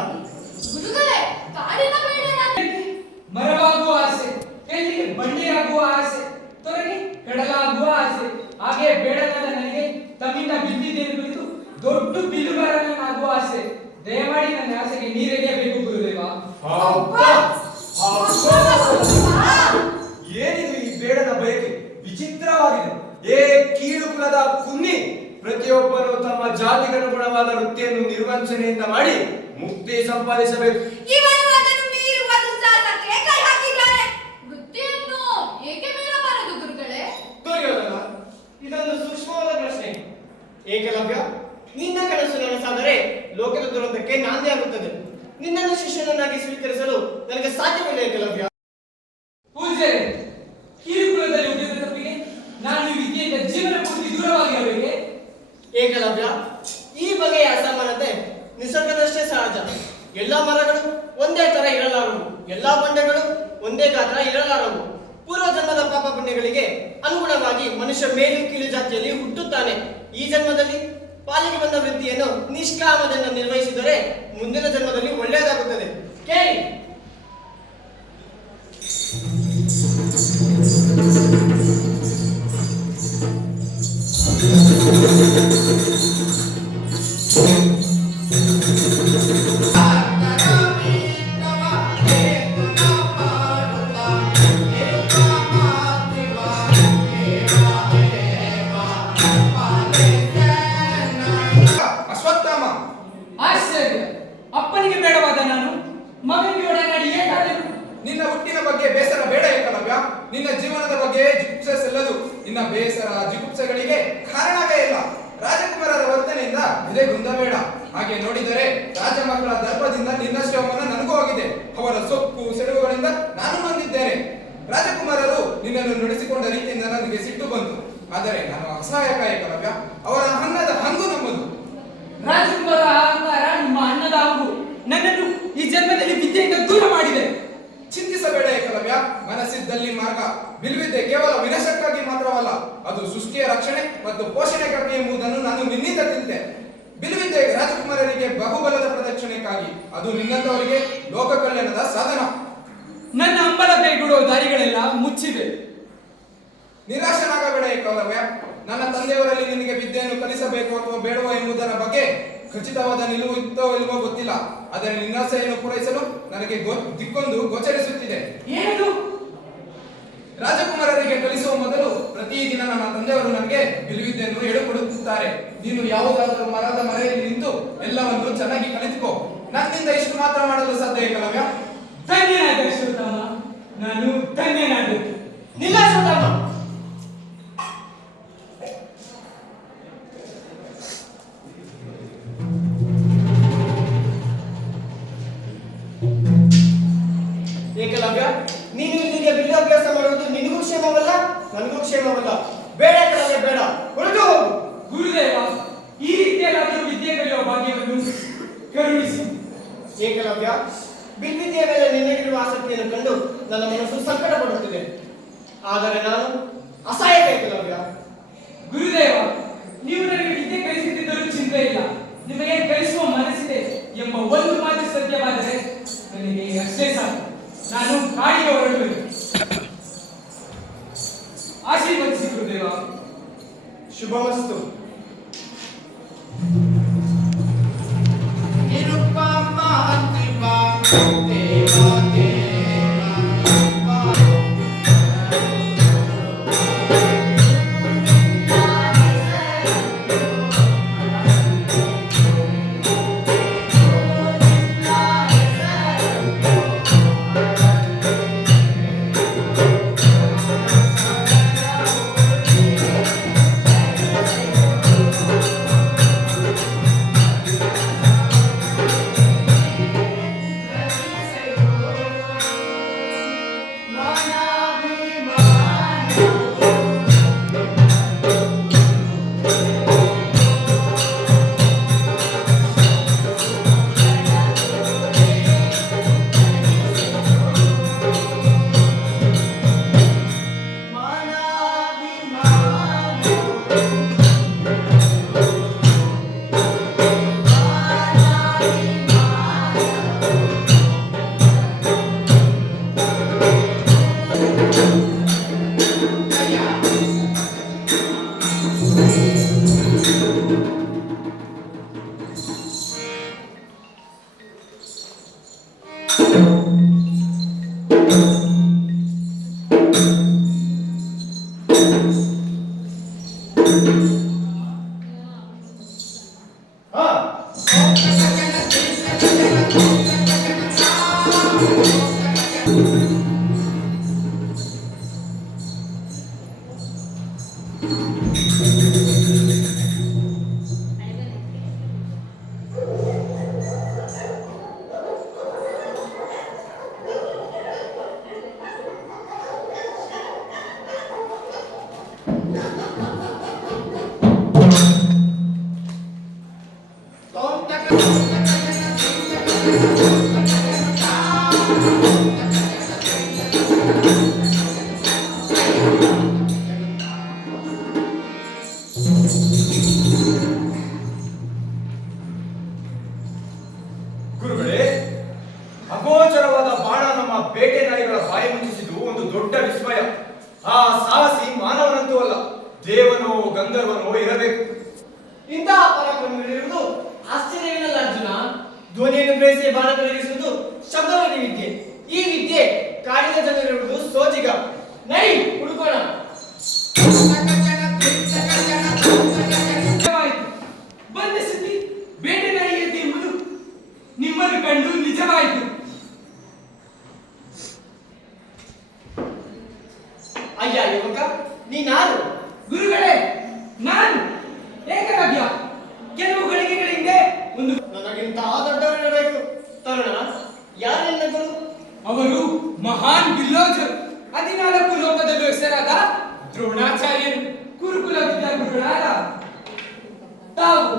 ಗುರುಗಳೇ, ಕಾಡಿನ ಬೇಡನ ಮರವಾಗುವ ಆಸೆ, ಕೈಲಿಗೆ ಬಂಡೆಯಾಗುವ ಆಸೆ, ತೊರೆಗೆ ಕಡಲಾಗುವ ಆಸೆ. ಹಾಗೆ ಬೇಡನಾದ ನನಗೆ ತಮ್ಮಿಂದ ಬಿದ್ದಿದ್ದೇನೆ ಕುರಿತು ದೊಡ್ಡ ಬಿಲ್ಲುಗಾರನಾಗುವ ಆಸೆ. ದಯಮಾಡಿ ನನ್ನ ಆಸೆಗೆ ನೀರೆಗೆಯಬೇಕು ಗುರುದೇವ. ಏನಿದು ಈ ಬೇಡದ ಬಯಕೆ? ವಿಚಿತ್ರವಾಗಿದೆ. ಏ ಕೀಳು ಕುಲದ ಕುನ್ನಿ, ಪ್ರತಿಯೊಬ್ಬರು ತಮ್ಮ ಜಾತಿಗನುಗುಣವಾದ ವೃತ್ತಿಯನ್ನು ನಿರ್ವಂಚನೆಯಿಂದ ಮಾಡಿ ಮುಕ್ತಿ ಸಂಪಾದಿಸಬೇಕು. ಇವನು ಅದನ್ನು ಮೀರುವ ದುಸ್ಸಾಹಸಕ್ಕೆ ಕೈ ಹಾಕಿದ್ದಾನೆ. ವೃತ್ತಿಯನ್ನು ಏಕೆ ಮೀರಬಾರದು ಗುರುಗಳೇ? ದುರ್ಯೋಧನ, ಇದೊಂದು ಸೂಕ್ಷ್ಮವಾದ ಪ್ರಶ್ನೆ. ಏಕಲವ್ಯ, ನಿನ್ನ ಕನಸು ನನಸಾದರೆ ಲೋಕದ ದುರಂತಕ್ಕೆ ನಾಂದಿ ಆಗುತ್ತದೆ. ನಿನ್ನನ್ನು ಶಿಷ್ಯನನ್ನಾಗಿ ಸ್ವೀಕರಿಸಲು ನನಗೆ ಸಾಧ್ಯವಿಲ್ಲ ಏಕಲವ್ಯ. ಪೂಜ್ಯರೇ, ಕಿರುಕುಲದಲ್ಲಿ ಉದ್ಯೋಗ ತಪ್ಪಿಗೆ ನಾನು ಈ ವಿದ್ಯೆಯಿಂದ ಜೀವನ ಪೂರ್ತಿ ದೂರವಾಗಿರಬೇಕೆ? ಏಕಲವ್ಯ, ಈ ಬಗೆಯ ಅಸಮಾನತೆ ನಿಸರ್ಗದಷ್ಟೇ ಸಹಜ. ಎಲ್ಲಾ ಮರಗಳು ಒಂದೇ ತರ ಇರಲಾರವು, ಎಲ್ಲಾ ಬಂಡೆಗಳು ಒಂದೇ ಗಾತ್ರ ಇರಲಾರವು. ಪೂರ್ವ ಜನ್ಮದ ಪಾಪ ಪುಣ್ಯಗಳಿಗೆ ಅನುಗುಣವಾಗಿ ಮನುಷ್ಯ ಮೇಲು ಕೀಳು ಜಾತಿಯಲ್ಲಿ ಹುಟ್ಟುತ್ತಾನೆ. ಈ ಜನ್ಮದಲ್ಲಿ ಪಾಲಿಗೆ ಬಂದ ವೃತ್ತಿಯನ್ನು ನಿಷ್ಕಾಮದಿಂದ ನಿರ್ವಹಿಸಿದರೆ ಮುಂದಿನ ಜನ್ಮದಲ್ಲಿ ಒಳ್ಳೆಯದಾಗುತ್ತದೆ. ಕೇಳಿ. ಅಶ್ವತ್ಥಾಮ, ಆಶ್ಚರ್ಯ! ಅಪ್ಪನಿಗೆ ಬೇಡವಾದ ನಾನು ಮಗನಿಗೆ ಒಡನಾಡಿ ಏಕಾದರು. ನಿನ್ನ ಹುಟ್ಟಿನ ಬಗ್ಗೆ ಬೇಸರ ಬೇಡ ಏಕಲವ್ಯ. ನಿನ್ನ ಜೀವನದ ಬಗ್ಗೆ ಜಿಗುಪ್ಸೆ ಸಲ್ಲದು. ನಿನ್ನ ಬೇಸರ ಜಿಗುಪ್ಸೆಗಳಿಗೆ ಕಾರಣವೇ ಇಲ್ಲ. ರಾಜಕುಮಾರರ ವರ್ತನೆಯಿಂದ ಎದೆಗುಂದಬೇಡ. ಹಾಗೆ ನೋಡಿದರೆ ರಾಜ ಮಕ್ಕಳ ದರ್ಪದಿಂದ ನಿನ್ನಷ್ಟೇ ಅವಮಾನ ನನಗೂ ಆಗಿದೆ. ಅವರ ಸೊಕ್ಕು ಸೆಡವುಗಳಿಂದ ನಾನು ನೊಂದಿದ್ದೇನೆ. ರಾಜಕುಮಾರರು ನಿನ್ನನ್ನು ನುಡಿಸಿಕೊಂಡ ರೀತಿಯಿಂದ ನನಗೆ ಸಿಟ್ಟು ಬಂತು. ಆದರೆ ನಾನು ಅಸಹಾಯಕ ಏಕಲವ್ಯ. ಅವರ ಅನ್ನದ ಹಂಗು ನಮ್ಮದು. ರಾಜಕುಮಾರ ಅಹಂಕಾರ ನಿಮ್ಮ ಅಣ್ಣದ ಹಂಗು ನನ್ನನ್ನು ಈ ಜನ್ಮದಲ್ಲಿ ವಿದ್ಯೆಯಿಂದ ದೂರ ಮಾಡಿದೆ. ಚಿಂತಿಸಬೇಡ ಏಕಲವ್ಯ. ಮನಸ್ಸಿದ್ದಲ್ಲಿ ಮಾರ್ಗ. ಬಿಲ್ವಿದ್ಯೆ ಕೇವಲ ವಿನಾಶಕ್ಕಾಗಿ ಮಾತ್ರವಲ್ಲ, ಅದು ಸೃಷ್ಟಿಯ ರಕ್ಷಣೆ ಮತ್ತು ಪೋಷಣೆಗಾಗಿ ಎಂಬುದನ್ನು ನಾನು ನಿನ್ನಿಂದ ತಿಳಿದೆ. ಬಿಲ್ವಿದ್ಯೆ ರಾಜಕುಮಾರರಿಗೆ ಬಹುಬಲದ ಪ್ರದಕ್ಷಿಣೆಗಾಗಿ, ಅದು ನಿನ್ನಂತವರಿಗೆ ಲೋಕ ಕಲ್ಯಾಣದ ಸಾಧನ. ನನ್ನ ಹಂಬಲ ಕೈಗೂಡುವ ದಾರಿಗಳೆಲ್ಲ ಮುಚ್ಚಿವೆ. ನಿರಾಶನಾಗಬೇಡ ಏಕಲವ್ಯ. ನನ್ನ ತಂದೆಯವರಲ್ಲಿ ನಿನಗೆ ವಿದ್ಯೆಯನ್ನು ಕಲಿಸಬೇಕು ಅಥವಾ ಬೇಡವೋ ಎಂಬುದರ ಬಗ್ಗೆ ಖಚಿತವಾದ ನಿಲುವು ಇತ್ತೋ ಇಲ್ವೋ ಗೊತ್ತಿಲ್ಲ. ಆದರೆ ನಿನ್ನಾಸೆಯನ್ನು ಪೂರೈಸಲು ನನಗೆ ದಿಕ್ಕೊಂದು ಗೋಚರಿಸುತ್ತಿದೆ. ಏನದು? ರಾಜಕುಮಾರರಿಗೆ ಕಲಿಸುವ ಮೊದಲು ಪ್ರತಿದಿನ ನನ್ನ ತಂದೆಯವರು ನನಗೆ ಬಿಲ್ವಿದ್ಯೆಯನ್ನು ಹೇಳಿಕೊಡುತ್ತಾರೆ. ನೀನು ಯಾವುದಾದರೂ ಮರದ ಮರೆಯಲ್ಲಿ ನಿಂತು ಎಲ್ಲವನ್ನು ಚೆನ್ನಾಗಿ ಕಲಿತುಕೋ. ನನ್ನಿಂದ ಇಷ್ಟು ಮಾತ್ರ ಮಾಡಲು ಸಾಧ್ಯ ಏಕಲವ್ಯ. ಧನ್ಯನಾದ ಅಶ್ವತ್ಥಾಮ, ನಾನು ಧನ್ಯನಾದೆ. ನಿಲ್ಲ ಅಶ್ವತ್ಥಾಮ. ಏಕಲವ್ಯ, ನೀನು ಇಲ್ಲಿಗೆ ವಿದ್ಯಾಭ್ಯಾಸ ಮಾಡುವುದು ನಿನಗೂ ಕ್ಷೇಮವಲ್ಲ, ನನಗೂ ಕ್ಷೇಮವಲ್ಲ. ಬೇಡ ಏಕಲವ್ಯ, ಬೇಡ, ಹೊರಟು ಹೋಗು. ಗುರುದೇವ, ಈ ರೀತಿಯಲ್ಲಾದರೂ ವಿದ್ಯೆ ಕಲಿಯುವ ಭಾಗ್ಯವನ್ನು ಕರುಣಿಸಿ. ಏಕಲವ್ಯ, ಬಿಲ್ವಿದ್ಯೆಯ ಮೇಲೆ ನಿನಗಿರುವ ಆಸಕ್ತಿಯನ್ನು ಕಂಡು ನನ್ನ ಮನಸ್ಸು ಸಂಕಟ ಪಡುತ್ತಿದೆ. ಆದರೆ ನಾನು ಅಸಹಾಯಕ ಏಕಲವ್ಯ. ಗುರುದೇವ, ನೀವು ನನಗೆ ವಿದ್ಯೆ ಕಲಿಸುತ್ತಿದ್ದರೂ ಚಿಂತೆ ಇಲ್ಲ. ನಿಮಗೆ ಕಲಿಸುವ ಮನಸ್ಸಿದೆ ಎಂಬ ಒಂದು ಮಾತು ಸತ್ಯವಾದರೆ ನನಗೆ ಅಷ್ಟೇ ಸಾಕು. ನಾನು ಕಾಡಿಗೆ ಹೊರಡುವೆನು. ಆಶೀರ್ವದಿಸಿ ಗುರುದೇವ. ಶುಭಮಸ್ತು. ನಿರುಪಮ ದೇವ ದೇವ ಹಾ ಗುರುಗಳೇ, ಅಗೋಚರವಾದ ಬಾಣ ನಮ್ಮ ಬೇಟೆ ನಾಯಿಗಳ ಬಾಯಿ ಮುಚ್ಚಿಸಿದ್ದು ಒಂದು ದೊಡ್ಡ ವಿಸ್ಮಯ. ಆ ಸಾಹಸಿ ಮಾನವನಂತೂ ಅಲ್ಲ, ದೇವನೋ ಗಂಧರ್ವನೋ ಇರಬೇಕು. ಇಂತಹ ಪರಾಕ್ರಮಗಳಿರುವುದು ಆಶ್ಚರ್ಯವಿಲ್ಲ ಅರ್ಜುನ. ಧ್ವನಿಯನ್ನು ಗ್ರಹಿಸಿ ಬಾಣ ಪ್ರಯೋಗಿಸುವುದು ಶಬ್ದವಾದಿ ವಿದ್ಯೆ. ಈ ವಿದ್ಯೆ ಕಾಡಿನ ಜನರಿರುವುದು ಸೋಜಿಗ. ನೈ ಹುಡುಕೋಣ. ಬಂಧಿಸಿದ್ದಿ ಬೇಟೆ ನಾಯಿಯಂತೆ ಎಂಬುದು ನಿಮ್ಮನ್ನು ಕಂಡು ನಿಜವಾಯಿತು. ಅಯ್ಯ ಯುವಕ, ನೀನಾರು? ಗುರುಗಳೇ, ನಾನು ಏಕಲವ್ಯ. ಕೆಲವು ಗಳಿಗೆಗಳ ಹಿಂದೆ ಒಂದು ನನಗಿಂತ ದೊಡ್ಡವರಿರಬೇಕು. ತರುಣ, ಯಾರೆಲ್ಲ ಗುರು? ಅವರು ಮಹಾನ್ ಬಿಲ್ಲೋಜರು, 14 ಲೋಕದಲ್ಲೂ ಹೆಸರಾದ ದ್ರೋಣಾಚಾರ್ಯರು, ಕುರುಕುಲ ವಿದ್ಯಾಗುರುಗಳಾದ ತಾವು.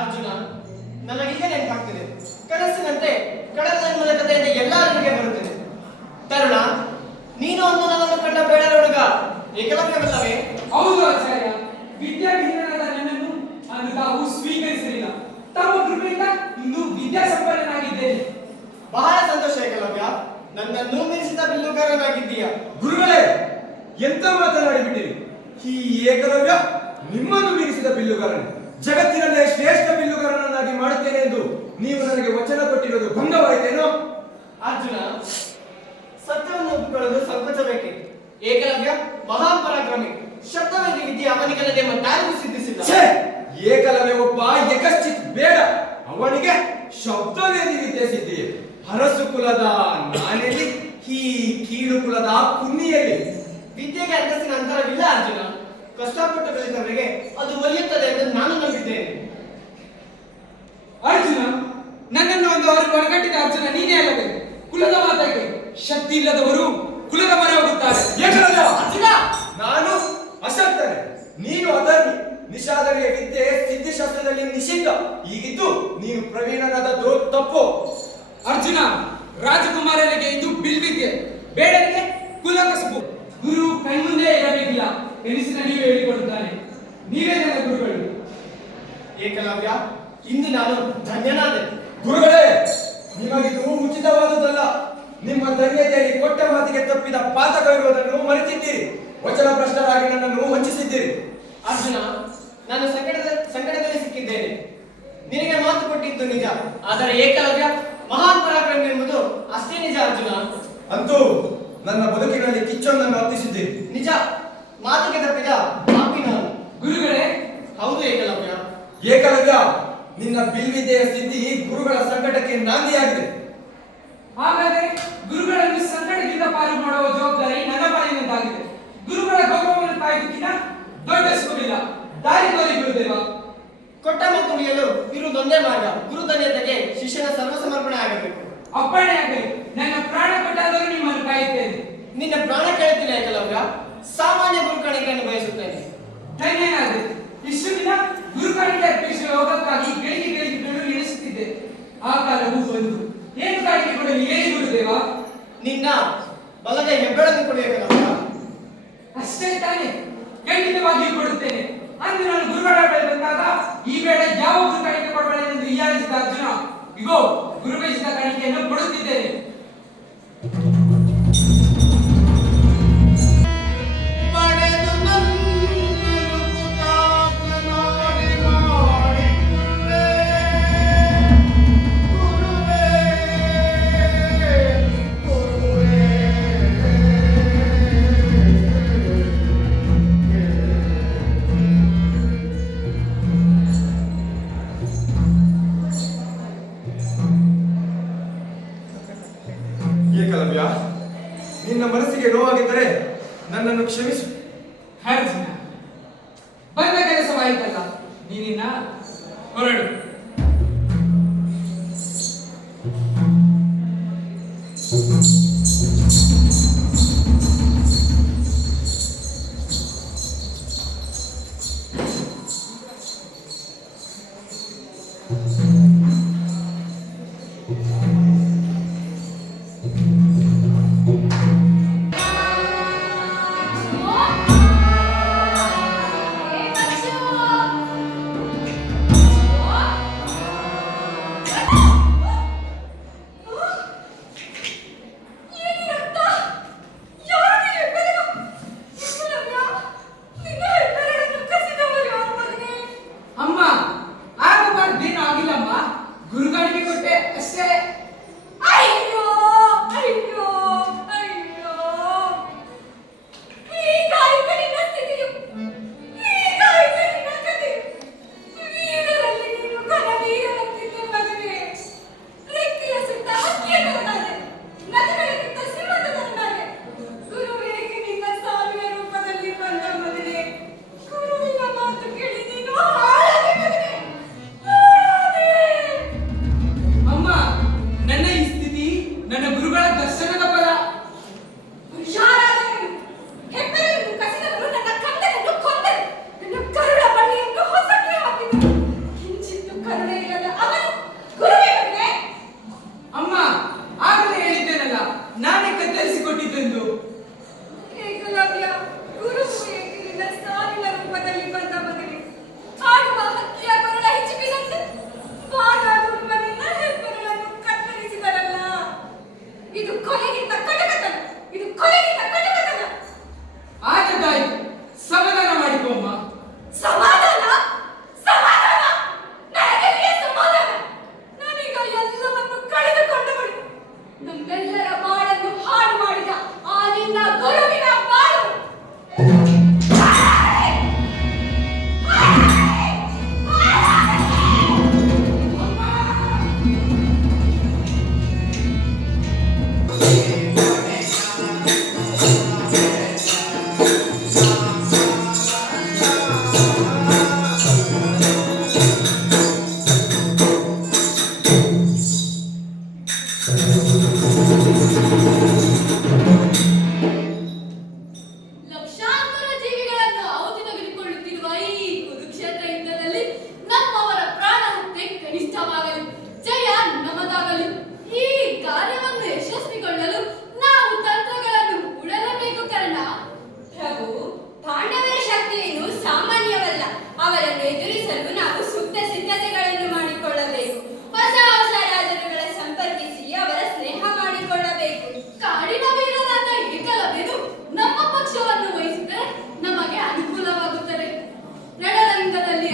ಅರ್ಜುನ, ನನಗೀಗ ನೆನಪಾಗ್ತದೆ. ಕನಸಿನಂತೆ ಕಡಲ ಜನ್ಮದ ಕಥೆಯಿಂದ ಎಲ್ಲರಿಗೆ ಬರುತ್ತದೆ. ತರುಣ, ನೀನು ಒಂದು ನನ್ನನ್ನು ಕಂಡ ಬೇಡರ ಹುಡುಗ ಏಕಲವ್ಯವಲ್ಲವೇ? ಹೌದು ಆಚಾರ್ಯ. ವಿದ್ಯಾವಿಹೀನನಾದ ನನ್ನನ್ನು ಅಂದು ತಾವು ಸ್ವೀಕರಿಸಲಿಲ್ಲ. ತಮ್ಮ ಕೃಪೆಯಿಂದ ಇಂದು ವಿದ್ಯಾಸಂಪನ್ನನಾಗಿದ್ದೇನೆ. ಬಹಳ ಸಂತೋಷ ಏಕಲವ್ಯ. ನನ್ನನ್ನು ಮೀರಿಸಿದ ಬಿಲ್ಲುಗಾರನಾಗಿದ್ದೀಯ. ಗುರುಗಳೇ, ಎಂತ ಮಾತನಾಡಿಬಿಟ್ಟಿರಿ. ಈ ಏಕಲವ್ಯ ನಿಮ್ಮನ್ನು ಮೀರಿಸಿದ ಬಿಲ್ಲುಗಾರನೇ, ಜಗತ್ತಿನಲ್ಲೇ ಶ್ರೇಷ್ಠ ಬಿಲ್ಲುಗಾರನನ್ನಾಗಿ ಮಾಡುತ್ತೇನೆ ಎಂದು ನೀವು ನನಗೆ ವಚನ ಕೊಟ್ಟಿರೋದು ಭಂಗವಾಯಿತೇನೋ? ಅರ್ಜುನ, ಸತ್ಯವನ್ನು ಒಪ್ಪಿಕೊಳ್ಳಲು ಸಂಕೋಚಬೇಕೆ? ಏಕಲವ್ಯ ಮಹಾನ್ ಪರಾಕ್ರಮಿ. ಶಬ್ದವೇದಿ ವಿದ್ಯೆ ಅವನಿಗಲ್ಲದೆ ಮತ್ತಾರಿಗೂ ಸಿದ್ಧಿಸಿಲ್ಲ. ಛೇ! ಏಕಲವ್ಯ ಒಬ್ಬ ಯಕಶ್ಚಿತ್ ಬೇಡ. ಅವನಿಗೆ ಶಬ್ದವೇದಿ ವಿದ್ಯೆ ಸಿದ್ಧಿಯೇ. ಹರಸು ಕುಲದ ನಾನೆಲ್ಲಿ, ಈ ಕೀಳು ಕುಲದ ಕುನ್ನಿಯಲ್ಲಿ. ವಿದ್ಯೆಗೆ ಅಂತಸ್ತಿನ ಅಂತರವಿಲ್ಲ ಅರ್ಜುನ. ಕಷ್ಟಪಟ್ಟು ಬೆಳೆದವರಿಗೆ ಅದು ಒಲಿಯುತ್ತದೆ ಎಂದು ನಾನು ನಂಬಿದ್ದೇನೆ. ಅರ್ಜುನ, ನನ್ನನ್ನು ಒಂದು ಅವರು ಒಳಗಟ್ಟಿದ ಅರ್ಜುನ ನೀನೇ ಅಲ್ಲವೇ? ಕುಲದ ಮಾತಾಗೆ ಶಕ್ತಿ ಇಲ್ಲದವರು ಕುಲದ ಮರ ಹೋಗುತ್ತಾರೆ. ಏಕಲವ್ಯ, ಅರ್ಜುನ, ನಾನು ಅಶಕ್ತನೆ, ನೀನು ಅಧರ್ಮಿ. ನಿಷಾದನೆಯ ವಿದ್ಯೆ ಸಿದ್ಧಿಶಾಸ್ತ್ರದಲ್ಲಿ ನಿಷಿದ್ಧ. ಹೀಗಿದ್ದು ನೀನು ಪ್ರವೀಣನಾದದ್ದು ತಪ್ಪು. ಅರ್ಜುನ, ರಾಜಕುಮಾರರಿಗೆ ಇದು ಬಿಲ್ವಿದ್ಯೆ, ಬೇಡರಿಗೆ ಕುಲ ಕಸಬು. ಗುರು ಕಣ್ಮುಂದೆ ಇರಬೇಕಿಲ್ಲ ಎನಿಸಿದ ನೀವು ಹೇಳಿಕೊಡುತ್ತಾನೆ. ನೀವೇ ನನ್ನ ಗುರುಗಳು. ಏಕಲವ್ಯ, ಇಂದು ನಾನು ಧನ್ಯನಾದೆ. ಗುರುಗಳೇ, ನಿಮಗಿದು ಉಚಿತವಾದುದಲ್ಲ. ನಿಮ್ಮ ಧನ್ಯತೆಯಲ್ಲಿ ಕೊಟ್ಟ ಮಾತಿಗೆ ತಪ್ಪಿದ ಪಾತಕವಿರುವುದನ್ನು ಮರೆತಿದ್ದೀರಿ. ವಚನ ಭ್ರಷ್ಟರಾಗಿ ನನ್ನನ್ನು ವಂಚಿಸಿದ್ದೀರಿ. ಅರ್ಜುನ, ನಾನು ಸಂಕಟದಲ್ಲಿ ಸಿಕ್ಕಿದ್ದೇನೆ. ನಿನಗೆ ಮಾತು ಕೊಟ್ಟಿದ್ದು ನಿಜ, ಆದರೆ ಏಕಲವ್ಯ ಮಹಾನ್ ಪರಾಕ್ರಮಿ ಎಂಬುದು ಅಷ್ಟೇ ನಿಜ ಅರ್ಜುನ. ಅಂತೂ ನನ್ನ ಬದುಕಿನಲ್ಲಿ ಕಿಚ್ಚೊಂದನ್ನು ಹತ್ತಿಸಿದ್ದೀರಿ. ನಿಜ, ಮಾತಿಗೆ ತಪ್ಪಿದ ಪಾಪಿ ನಾನು. ಗುರುಗಳೇ, ಹೌದು ಏಕಲವ್ಯ. ಏಕಲವ್ಯ, ನಿನ್ನ ಬಿಲ್ವಿದ್ಯೆಯ ಸ್ಥಿತಿ ಗುರುಗಳ ಸಂಕಟಕ್ಕೆ ನಾಂದಿಯಾಗಿದೆ. ಹಾಗಾದರೆ ಗುರುಗಳನ್ನು ಸಂಕಟದಿಂದ ಪಾರು ಮಾಡುವ ಜವಾಬ್ದಾರಿ ನನ್ನ ಪಾಲಿನದ್ದಾಗಿದೆ. ಗುರುಗಳ ಗೌರವವನ್ನು ಕಾಯ್ದುಕಿನ ದೊಡ್ಡ ಸುಖವಿಲ್ಲ. ದಾರಿ ತೋರಿ ಗುರುದೇವ. ಕೊಟ್ಟ ಮತ್ತು ಉಳಿಯಲು ಇರುವುದೊಂದೇ ಮಾರ್ಗ. ಗುರು ಧನ್ಯತೆಗೆ ಶಿಷ್ಯನ ಸರ್ವಸಮರ್ಪಣೆ ಆಗಬೇಕು. ಅಪ್ಪಣೆ ಆಗಲಿ. ನನ್ನ ಪ್ರಾಣ ಕೊಟ್ಟಾದರೂ ನಿಮ್ಮನ್ನು ಕಾಯುತ್ತೇನೆ. ನಿನ್ನ ಪ್ರಾಣ ಕೇಳುತ್ತಿಲ್ಲ ಏಕಲವ್ಯ. ಸಾಮಾನ್ಯ ಗುರುಕಾಣಿಕೆಯನ್ನು ಬಯಸುತ್ತೇನೆ. ಧನ್ಯನಾದೆ. ಇಷ್ಟು ದಿನ ಗುರುಕಾಣಿಕೆ ಅರ್ಪಿಸುವ ಯೋಗಕ್ಕಾಗಿ ಗಳಿಗೆ ಎಣಿಸುತ್ತಿದ್ದೆ. ಆ ಕಾಲವು ಬಂದು ಏನು ಕಾಣಿಕೆ ಕೊಡಲಿ ಹೇಳಿ ಗುರುದೇವ? ನಿನ್ನ ಬಲಗೈ ಹೆಬ್ಬೆಳನ್ನು ಕೊಡು ಏಕಲವ್ಯ. ಅಷ್ಟೇ ತಾನೆ, ಖಂಡಿತವಾಗಿಯೂ ಕೊಡುತ್ತೇನೆ. ಅಂದು ನಾನು ಗುರುಗಳ ಬಳಿ ಬಂದಾಗ ಈ ಬೇಡ ಯಾವ ಗುರು ಕಾಣಿಕೆ ಕೊಡಬೇಡ ಎಂದು ಹೀಯಾಳಿಸಿದ ಅರ್ಜುನ ಇಗೋ ಗುರು ಬಯಸಿದ ಕಾಣಿಕೆಯನ್ನು ಕೊಡುತ್ತಿದ್ದೇನೆ. ಗುರುವೇ ಏಕಲವ್ಯ, ನಿನ್ನ ಮನಸ್ಸಿಗೆ ನೋವಾಗಿದ್ದರೆ ನನ್ನನ್ನು ಕ್ಷಮಿಸು. ಅರ್ಜುನ, ಬಂದ ಕೆಲಸವಾಯಿತಲ್ಲ, ನೀನಿನ್ನ ಹೊರಡು. ಅಮ್ಮ, ಆಗಬಾರ್ದೇನು ಆಗಿಲ್ಲಮ್ಮ, ಗುರುಗಳಿಗೆ ಕೊಟ್ಟೆ ಅಷ್ಟೇ. ಅಯ್ಯೋ ಅಯ್ಯೋ ಅಯ್ಯೋ, ಹೀಗಾಯಿತು ನಿನ್ನ ಸ್ಥಿತಿಯು, ಹೀಗಾಯಿತು ನಿನ್ನ ಕಥೆಯು. ವೀರರಲ್ಲಿ ನೀನು ಘನವೀರನಂತಿದ್ದೆ ಮಗನೇ. ರೆಕ್ಕೆಯ ಸುತ್ತ ಹಕ್ಕಿಯ ತರನಾದೆ, ನದಿಗಳಿಗಿಂತ ಸಿಂಹದ ತರನಾದೆ. ಗುರುವೇಗೆ ನಿನ್ನ ಸಾವಿನ ರೂಪದಲ್ಲಿ ಬಂದ ಮಗನೇ. ಗುರುವಿನ ಮಾತು ಕೇಳಿ ನೀನು ಹಾಳಾದೆ ಮಗನೇ, ಹಾಳಾದೆ. ಅಮ್ಮ, ನನ್ನ ಈ ಸ್ಥಿತಿ ನನ್ನ ಗುರುಗಳ ದರ್ಶನದ ಫಲ. ಹುಷಾರಾದವನು, ಹೆಬ್ಬೆರಳನ್ನು ಕಸಿದವನು ನನ್ನ ಕಂದನನ್ನು ಕೊಂದನು, ನನ್ನ ಕರುಳ ಬಳ್ಳಿಯನ್ನು ಹೊಸಕ್ಕೆ ಹಾಕಿದನು. ಕಿಂಚಿತ್ತೂ ಕರುಣೆ ಇಲ್ಲದ ಅವನು ಗುರುವೇ ಮಗನೇ. ಅಮ್ಮ, ಆಗಲೇ ಹೇಳಿದ್ದೇನಲ್ಲ, ನಾನೇ ಕತ್ತರಿಸಿಕೊಟ್ಟಿದ್ದೆಂದು. ಏಕಲವ್ಯ, ಗುರುವು ಏಕೆ ನಿನ್ನ ಸಾವಿನ ರೂಪದಲ್ಲಿ ಬಂದ ಮಗನೇ. ಆಡುವ ಹಕ್ಕಿಯ ಕರುಳ ಹಿಚುಕಿದಂತೆ ಬಾಗಾಡುವ ನಿನ್ನ ಹೆಬ್ಬೆರಳನ್ನು ಕತ್ತರಿಸಿದರಲ್ಲ. ಇದು ಕೊಲೆಗಿಂತ ಕಟಕತನ, ಇದು ಕೊಲೆಗಿಂತ ಕಟಕತನ. ಆದದ್ದಾಯ್ತು, ಸಮಾಧಾನ ಮಾಡಿಕೊ ಅಮ್ಮ. ಸಮಾಧಾನ, ಸಮಾಧಾನ, ನನಗೆಲ್ಲಿಯ ಸಮಾಧಾನ? ನಾನೀಗ ಎಲ್ಲವನ್ನು ಕಳೆದುಕೊಂಡವಳು. ನಮ್ಮೆಲ್ಲರ ಬಾಳನ್ನು ಹಾಳು ಮಾಡಿದ ಆ ನಿನ್ನ ಗುರುವಿನ ಬಾಳು. ಲಕ್ಷಾಂತರ ಜೀವಿಗಳನ್ನು ಆಹುತಿ ತೆಗೆದುಕೊಳ್ಳುತ್ತಿರುವ ಈ ಕುರುಕ್ಷೇತ್ರ ಯುದ್ಧದಲ್ಲಿ ನಮ್ಮವರ ಪ್ರಾಣ ಹತ್ಯೆ ಕನಿಷ್ಠವಾಗಲಿ, ಜಯ ನಮ್ಮದಾಗಲಿ. ಈ ಕಾರ್ಯವನ್ನು ಯಶಸ್ವಿಗೊಳ್ಳಲು ನಾವು ತಂತ್ರಗಳನ್ನು ಹೂಡಲೇಬೇಕು ಕರ್ಣ. ಪ್ರಭು, ಪಾಂಡವರ ಶಕ್ತಿಯೇನು ಸಾಮಾನ್ಯವಲ್ಲ. ಅವರನ್ನು ಎದುರಿಸಲು ನಾವು ಸೂಕ್ತ ಸಿದ್ಧತೆಗಳನ್ನು ಮಾಡಿಕೊಳ್ಳಬೇಕು. ಹೊಸ ಹೊಸ ರಾಜರುಗಳ ಸಂಪರ್ಕಿಸಿ ಅವರ ಸ್ನೇಹ ಮಾಡಿಕೊಳ್ಳಬೇಕು. ಕಾಡಿನ ವೀರನಾದ ಏಕಲವ್ಯನು ನಮ್ಮ ಪಕ್ಷವನ್ನು ವಹಿಸಿದರೆ ನಮಗೆ ಅನುಕೂಲವಾಗುತ್ತದೆ. ರಣರಂಗದಲ್ಲಿ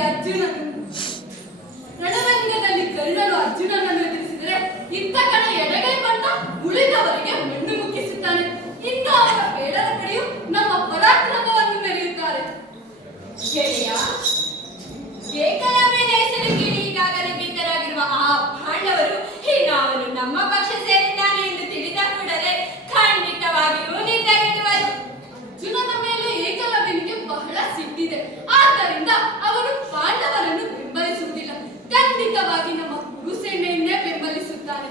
ಕರ್ಣನು ಅರ್ಜುನನನ್ನು ಎದುರಿಸಿದರೆ ಇತ್ತ ಕಡೆ ಎಡಗೈ ಬಂದ ಉಳಿದವರಿಗೆ ಮಣ್ಣು ಮುಕ್ಕಿಸುತ್ತಾನೆ. ಇನ್ನು ಅವರ ಬೇಡರ ಕಡೆಯು ನಮ್ಮ ಪರಾಕ್ರಮವನ್ನು ಮೆರೆಯುತ್ತಾರೆ. ಗೆಳೆಯ, ಏಕಲವ್ಯನ ಹೆಸರು ಕೇಳಿ ಈಗಾಗಲೇ ಭೀತರಾಗಿರುವ ಆ ಪಾಂಡವರು ಇನ್ನು ಅವನು ನಮ್ಮ ಪಕ್ಷ ಸೇರಿದ್ದಾನೆ ಎಂದು ತಿಳಿದ ಕೂಡಲೇ ಖಂಡಿತವಾಗಿಯೂ ನಿರ್ಧರಿಸುವರು. ಅರ್ಜುನನ ಮೇಲೆ ಏಕಲವ್ಯನಿಗೆ ಬಹಳ ಸಿಟ್ಟಿದೆ. ಆದ್ದರಿಂದ ಅವನು ಪಾಂಡವರನ್ನು ಬೆಂಬಲಿಸುವುದಿಲ್ಲ. ಖಂಡಿತವಾಗಿ ನಮ್ಮ ಕುರುಸೇನೆಯನ್ನೇ ಬೆಂಬಲಿಸುತ್ತಾನೆ.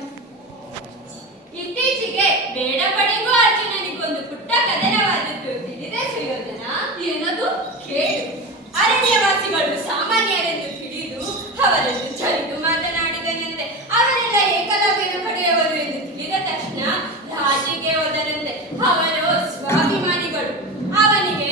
ಇತ್ತೀಚೆಗೆ ಬೇಡಪಡಿಗೂ ಅರ್ಜುನನಿಗೊಂದು ಪುಟ್ಟ ಕದನವಾದದ್ದು ತಿಳಿದೇ ಸುಯೋಧನ? ಏನದು? ಕೇಳು. ಅರಣ್ಯವಾಸಿಗಳು ಸಾಮಾನ್ಯರೆಂದು ತಿಳಿದು ಅವರನ್ನು ಚಲಿತು ಮಾತನಾಡಿದನಂತೆ. ಅವರೆಲ್ಲ ಏಕಲವ್ಯನ ಕಡೆಯವರು ಎಂದು ತಿಳಿದ ತಕ್ಷಣ ರಾಜಿಗೆ ಹೋದರಂತೆ. ಅವರು ಸ್ವಾಭಿಮಾನಿಗಳು. ಅವನಿಗೆ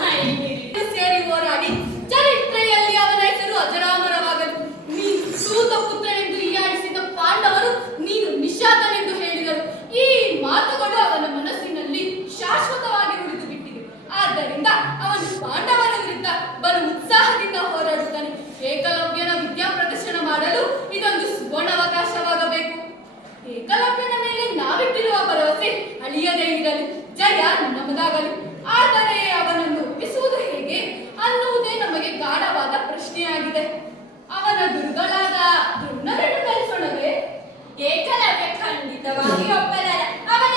ಮೈಗಿರಿದು ಸೇರಿ ಹೋರಾಡಿ ಚರಿತ್ರೆಯಲ್ಲಿ ಅವನ ಹೆಸರು ಅಜರಾಮರವಾಗಲು. ನೀನು ಸೂತ ಪುತ್ರನೆಂದು ಹೀಯಾಡಿಸಿದ ಪಾಂಡವರು ನೀನು ನಿಶಾತನೆಂದು ಹೇಳಿದರು. ಈ ಮಾತುಗಳು ಅವನ ಮನಸ್ಸಿನಲ್ಲಿ ಶಾಶ್ವತವಾಗಿ ಉಳಿದು ಬಿಟ್ಟಿವೆ. ಆದ್ದರಿಂದ ಅವನು ಪಾಂಡವರ ವಿರುದ್ಧ ಬಲು ಉತ್ಸಾಹದಿಂದ ಹೋರಾಡುತ್ತಾನೆ. ಏಕಲವ್ಯನ ವಿದ್ಯಾ ಪ್ರದರ್ಶನ ಮಾಡಲು ಇದೊಂದು ಸುವರ್ಣಾವಕಾಶವಾಗಬೇಕು. ಏಕಲವ್ಯನ ಮೇಲೆ ನಾವಿಟ್ಟಿರುವ ಭರವಸೆ ಅಳಿಯದೇ ಇರಲಿ, ಜಯ ನಮ್ಮದಾಗಲಿ. ಆದರೆ ಅವನನ್ನು ಒಪ್ಪಿಸುವುದು ಹೇಗೆ ಅನ್ನುವುದೇ ನಮಗೆ ಗಾಢವಾದ ಪ್ರಶ್ನೆಯಾಗಿದೆ. ಅವನ ಗುರುಗಳಾದ ದ್ರೋಣರನ್ನು ಕಲಿಸೋಣವೇ? ಏಕಲವ್ಯ ಖಂಡಿತವಾಗಿ ಒಪ್ಪಲಾರ. ಅವನ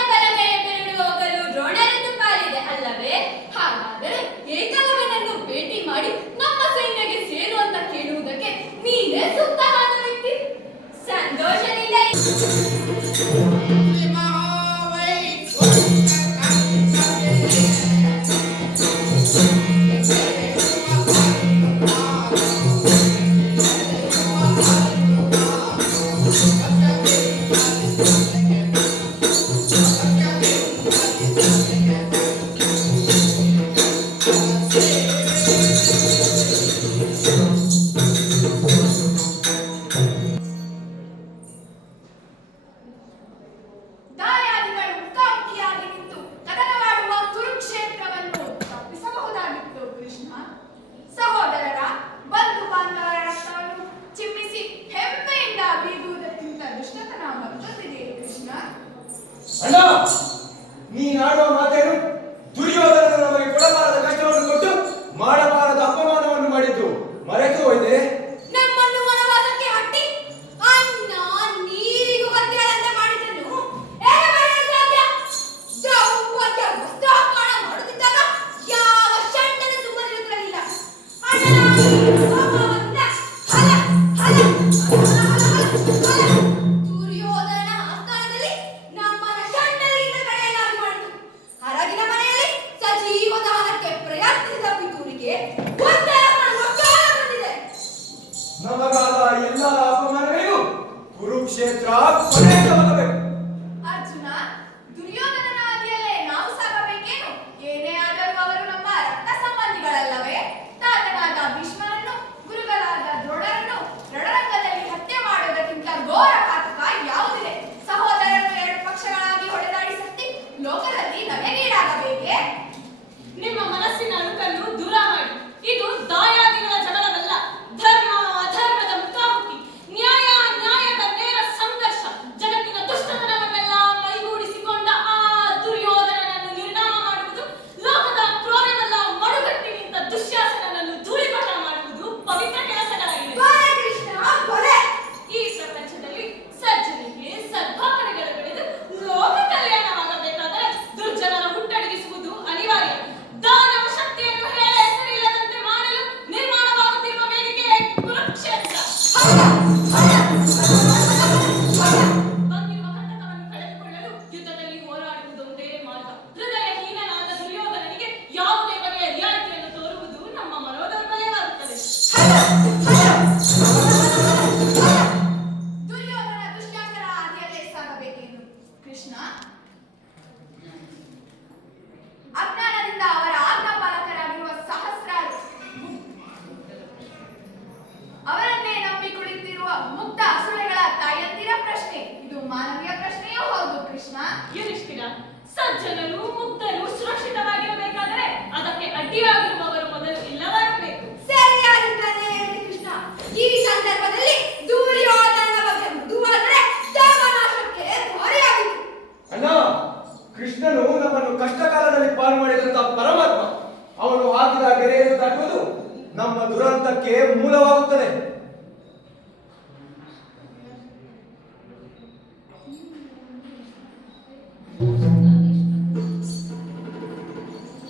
ದಾಯಾದಿಗಳು ಮುಖಾಮುಖಿಯಾಗಿ ನಿಂತು ಕದನವಾಡುವ ಕುರುಕ್ಷೇತ್ರವನ್ನು ತಪ್ಪಿಸಬಹುದಾಗಿತ್ತು ಕೃಷ್ಣ. ಸಹೋದರರ ಬಂಧು ಬಾಂಧವರ ರಕ್ತವನ್ನು ಚಿಮ್ಮಿಸಿ ಹೆಮ್ಮೆಯಿಂದ ಬೀಗುವುದಕ್ಕಿಂತ ದುಷ್ಟತನ ಮತ್ತೊಂದಿದೆ ಕೃಷ್ಣ. ಅಣ್ಣ, ನೀನಾಡುವ ಮಾತೇನು? ದುರ್ಯೋಧನ ನಮಗೆ ಕೊಡಬಾರದ ಕಷ್ಟವನ್ನು ಕೊಟ್ಟು ಮಾಡಬಾರದ ಅಪಮಾನವನ್ನು ಮಾಡಿದ್ದು ಮರೆತು ಹೋಯ್ತೆ. ನಮ್ಮನ್ನು ವನವಾಸಕ್ಕೆ ಹಟ್ಟಿ ಅನ್ನ ನೀರಿಗೂ ಹತ್ತಿರದಂತೆ ಮಾಡಿದ್ದನ್ನು ಹೇಗೆ ಮರೆಯಲು ಸಾಧ್ಯ? ದ್ರೌಪದಿಯ ವಸ್ತ್ರಾಪಹರಣ ಮಾಡುತ್ತಿದ್ದಾಗ ಯಾವ ಷಂಡನ ಸುಮ್ಮನಿರುತ್ತಿರಲಿಲ್ಲ. ದುರ್ಯೋಧನ ಆಸ್ಥಾನದಲ್ಲಿ ನಮ್ಮನ್ನ ಷಂಡನಿಂದ ಕಡೆಯಲಾಗಿ ಮಾಡಿತು. ಹರಗಿನ ಮನೆಯಲ್ಲಿ ಸಜೀವ ದಹನಕ್ಕೆ ಪ್ರಯತ್ನಿಸಿದ ಪಿತೂರಿಗೆ ಉತ್ತರ ಮಾಡುವ ಕಾಲ ಬಂದಿದೆ. ನಮಗಾದ ಎಲ್ಲ ಅಪಮಾನಗಳಿಗೂ ಕುರುಕ್ಷೇತ್ರ ಕೊನೆಗೆ ಹೋಗಬೇಕು. ಅರ್ಜುನ, ದುರ್ಯೋಧನನ ಹಾದಿಯಲ್ಲೇ ನಾವು ಸಾಗಬೇಕೇನು? ಏನೇ ಆದರೂ ಅವರು ನಮ್ಮ ರಕ್ತ ಸಂಬಂಧಿಗಳಲ್ಲವೇ? ತಾತನಾದ ಭೀಷ್ಮರನ್ನು, ಗುರುಗಳಾದ ದ್ರೋಣರನ್ನು ರಣರಂಗದಲ್ಲಿ ಹತ್ಯೆ ಮಾಡುವುದಕ್ಕಿಂತ ಘೋರ ಪಾತಕ ಯಾವುದಿದೆ? ಸಹೋದರರು ಎರಡು ಪಕ್ಷಗಳಾಗಿ ಹೊಡೆದಾಡಿ ಸತ್ತಿ ಲೋಕದಲ್ಲಿ ನವೆಗೀಡಾಗಬೇಕೇ? ನಿಮ್ಮ ಮನಸ್ಸಿನ ಅಳುಕನ್ನು ದೂರ ಮಾಡಿ. ಇದು ದಾಯಾದಿಗಳ ಜಗಳವಲ್ಲ, ಧರ್ಮ ಅಧರ್ಮದ ಮುಖಾಮುಖಿ, ನ್ಯಾಯ ನ್ಯಾಯದ ನೇರ ಸಂಘರ್ಷ. ಜಗತ್ತಿನ ದುಷ್ಟತನವನ್ನೆಲ್ಲ ಮೈಗೂಡಿಸಿಕೊಂಡ ಆ ದುರ್ಯೋಧನನನ್ನು ನಿರ್ನಾಮ ಮಾಡುವುದು, ಲೋಕದ ಕ್ರೂರನೆಲ್ಲ ಮಡುಗಟ್ಟಿ ನಿಂತ ದುಶ್ಯಾಸನನನ್ನು ಧೂಳಿಪಟ ಮಾಡುವುದು ಪವಿತ್ರ ಕೆಲಸಗಳಾಗಿವೆ. ಈ ಪ್ರಪಂಚದಲ್ಲಿ ಸಜ್ಜನಿಗೆ ಸದ್ಭಾವನೆಗಳು ಬೆಳೆದು ಲೋಕ ಕಲ್ಯಾಣವಾಗಬೇಕಾದರೆ ದುರ್ಜನರ ಹುಟ್ಟಡಗಿಸುವುದು ಅನಿವಾರ್ಯ. ದಾನವ ಶಕ್ತಿಯನ್ನು ಹೇಳ ಹೆಸರಿಲ್ಲದಂತೆ ಮಾಡಲು ನಿರ್ಮಾಣವಾಗುತ್ತಿರುವ ವೇದಿಕೆ ಕುರುಕ್ಷೇತ್ರ. ಬಂದಿರುವ ಕಂಟಕವನ್ನು ಕಳೆದುಕೊಳ್ಳಲು ಯುದ್ಧದಲ್ಲಿ ಹೋರಾಡುವುದೊಂದೇ ಮಾರ್ಗ. ಹೃದಯಹೀನನಾದ ದುರ್ಯೋಧನನಿಗೆ ಯಾವುದೇ ಬಗೆಯ ರಿಯಾಯಿತಿಯನ್ನು ತೋರುವುದು ನಮ್ಮ ಮನೋದೌರ್ಬಲ್ಯವಾಗುತ್ತದೆ. ದುರ್ಯೋಧನ ದುಶ್ಯಾಸನ ಹಾದಿಯಲ್ಲೇ ಸಾಗಬೇಕೆಂದು ಕೃಷ್ಣ. ಅಜ್ಞಾನದಿಂದ ಅವರ ಆಜ್ಞಾಪಾಲಕರಾಗಿರುವ ಸಹಸ್ರಾರು ಅವರನ್ನೇ ನಂಬಿ ಕುಳಿತಿರುವ ಮುಗ್ಧ ಅಸುಳೆಗಳ ತಾಯಂದಿರ ಪ್ರಶ್ನೆ ಇದು ಮಾನವೀಯ ಪ್ರಶ್ನೆಯೂ ಹೌದು ಕೃಷ್ಣ. ಯುಧಿಷ್ಠಿರ, ಸಜ್ಜನರು ಮುಗ್ಧರು ಸುರಕ್ಷಿತವಾಗಿರಬೇಕಾದರೆ ಅದಕ್ಕೆ ಅಡ್ಡಿಯಾಗಿರುವವರು ಮೊದಲು ಇಲ್ಲವಾಗಬೇಕು. ಸರಿಯಾಗಿದ್ದಾನೆ ಕೃಷ್ಣ. ಈ ಸಂದರ್ಭದಲ್ಲಿ ದುರ್ಯೋಧನನ ಬಗ್ಗೆ ಮೃದುವಾದರೆ ಧರ್ಮನಾಶಕ್ಕೆ ದಾರಿಯಾಗಿತ್ತು. ಅಣ್ಣ, ಕೃಷ್ಣನು ನಮ್ಮನ್ನು ಕಷ್ಟ ಕಾಲದಲ್ಲಿ ಪಾರು ಮಾಡಿದಂತ ಪರಮಾತ್ಮ. ಅವನು ಹಾಕಿದ ಗೆರೆಯನ್ನು ದಾಟುವುದು ನಮ್ಮ ದುರಂತಕ್ಕೆ ಮೂಲವಾಗುತ್ತದೆ.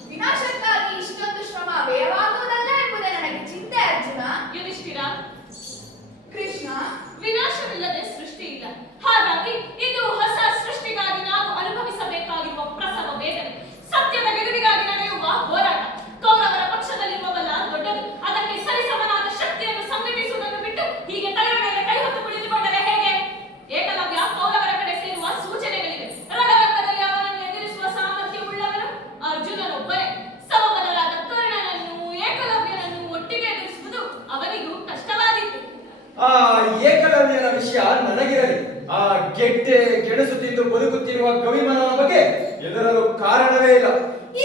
ವಿನಾಶಕ್ಕಾಗಿ ಇಷ್ಟೊಂದು ಶ್ರಮ ವ್ಯಯವಾಗುವುದಲ್ಲ ಎಂಬುದೇ ನನಗೆ ಚಿಂತೆ ಅರ್ಜುನ. ಯುಧಿಷ್ಠಿರ, ಕೃಷ್ಣ, ವಿನಾಶವಿಲ್ಲದೆ ಸೃಷ್ಟಿ ಇಲ್ಲ. ಹಾಗಾಗಿ ಇದು ಹೊಸ ಸೃಷ್ಟಿಗಾಗಿ ನಾವು ಅನುಭವಿಸಬೇಕಾಗಿರುವ ಪ್ರಸವ ವೇದನೆ, ಸತ್ಯದ ಗೆಲುವಿಗಾಗಿ ನಡೆಯುವ ಹೋರಾಟ. ಕೌರವರ ಪಕ್ಷದಲ್ಲಿರುವವಲ್ಲ ದೊಡ್ಡದು. ಅದಕ್ಕೆ ಸರಿಸಮನಾದ ಶಕ್ತಿಯನ್ನು ಸಂಘಟಿಸುವುದನ್ನು ಬಿಟ್ಟು ಹೀಗೆ ತಲೆ ಮೇಲೆ ಕೈ ಹೊತ್ತು ಕುಳಿತುಕೊಂಡರೆ ಹೇಗೆ? ಏಕಲವ್ಯ ಕೌರವರ ಕಡೆ ಸೇರುವ ಸೂಚನೆಗಳಿವೆ. ರಣರಂಗದಲ್ಲಿ ಅವನನ್ನು ಎದುರಿಸುವ ಸಾಮರ್ಥ್ಯ ಉಳ್ಳವನು ಅರ್ಜುನನೊಬ್ಬನೇ. ಸಮಬಲರಾದ ಕರ್ಣನನ್ನು, ಏಕಲವ್ಯನನ್ನು ಒಟ್ಟಿಗೆ ಎದುರಿಸುವುದು ಅವನಿಗೂ ಕಷ್ಟವಾದೀತು. ಆ ಏಕಲವ್ಯನ ವಿಷಯ ನನಗಿರಲಿ. ಆ ಗೆಡ್ಡೆ ಗೆಣಸು ತಿಂದು ಬದುಕುತ್ತಿರುವ ಕವಿಮನನ ಬಗ್ಗೆ ಎದುರಲು ಕಾರಣವೇ ಇಲ್ಲ.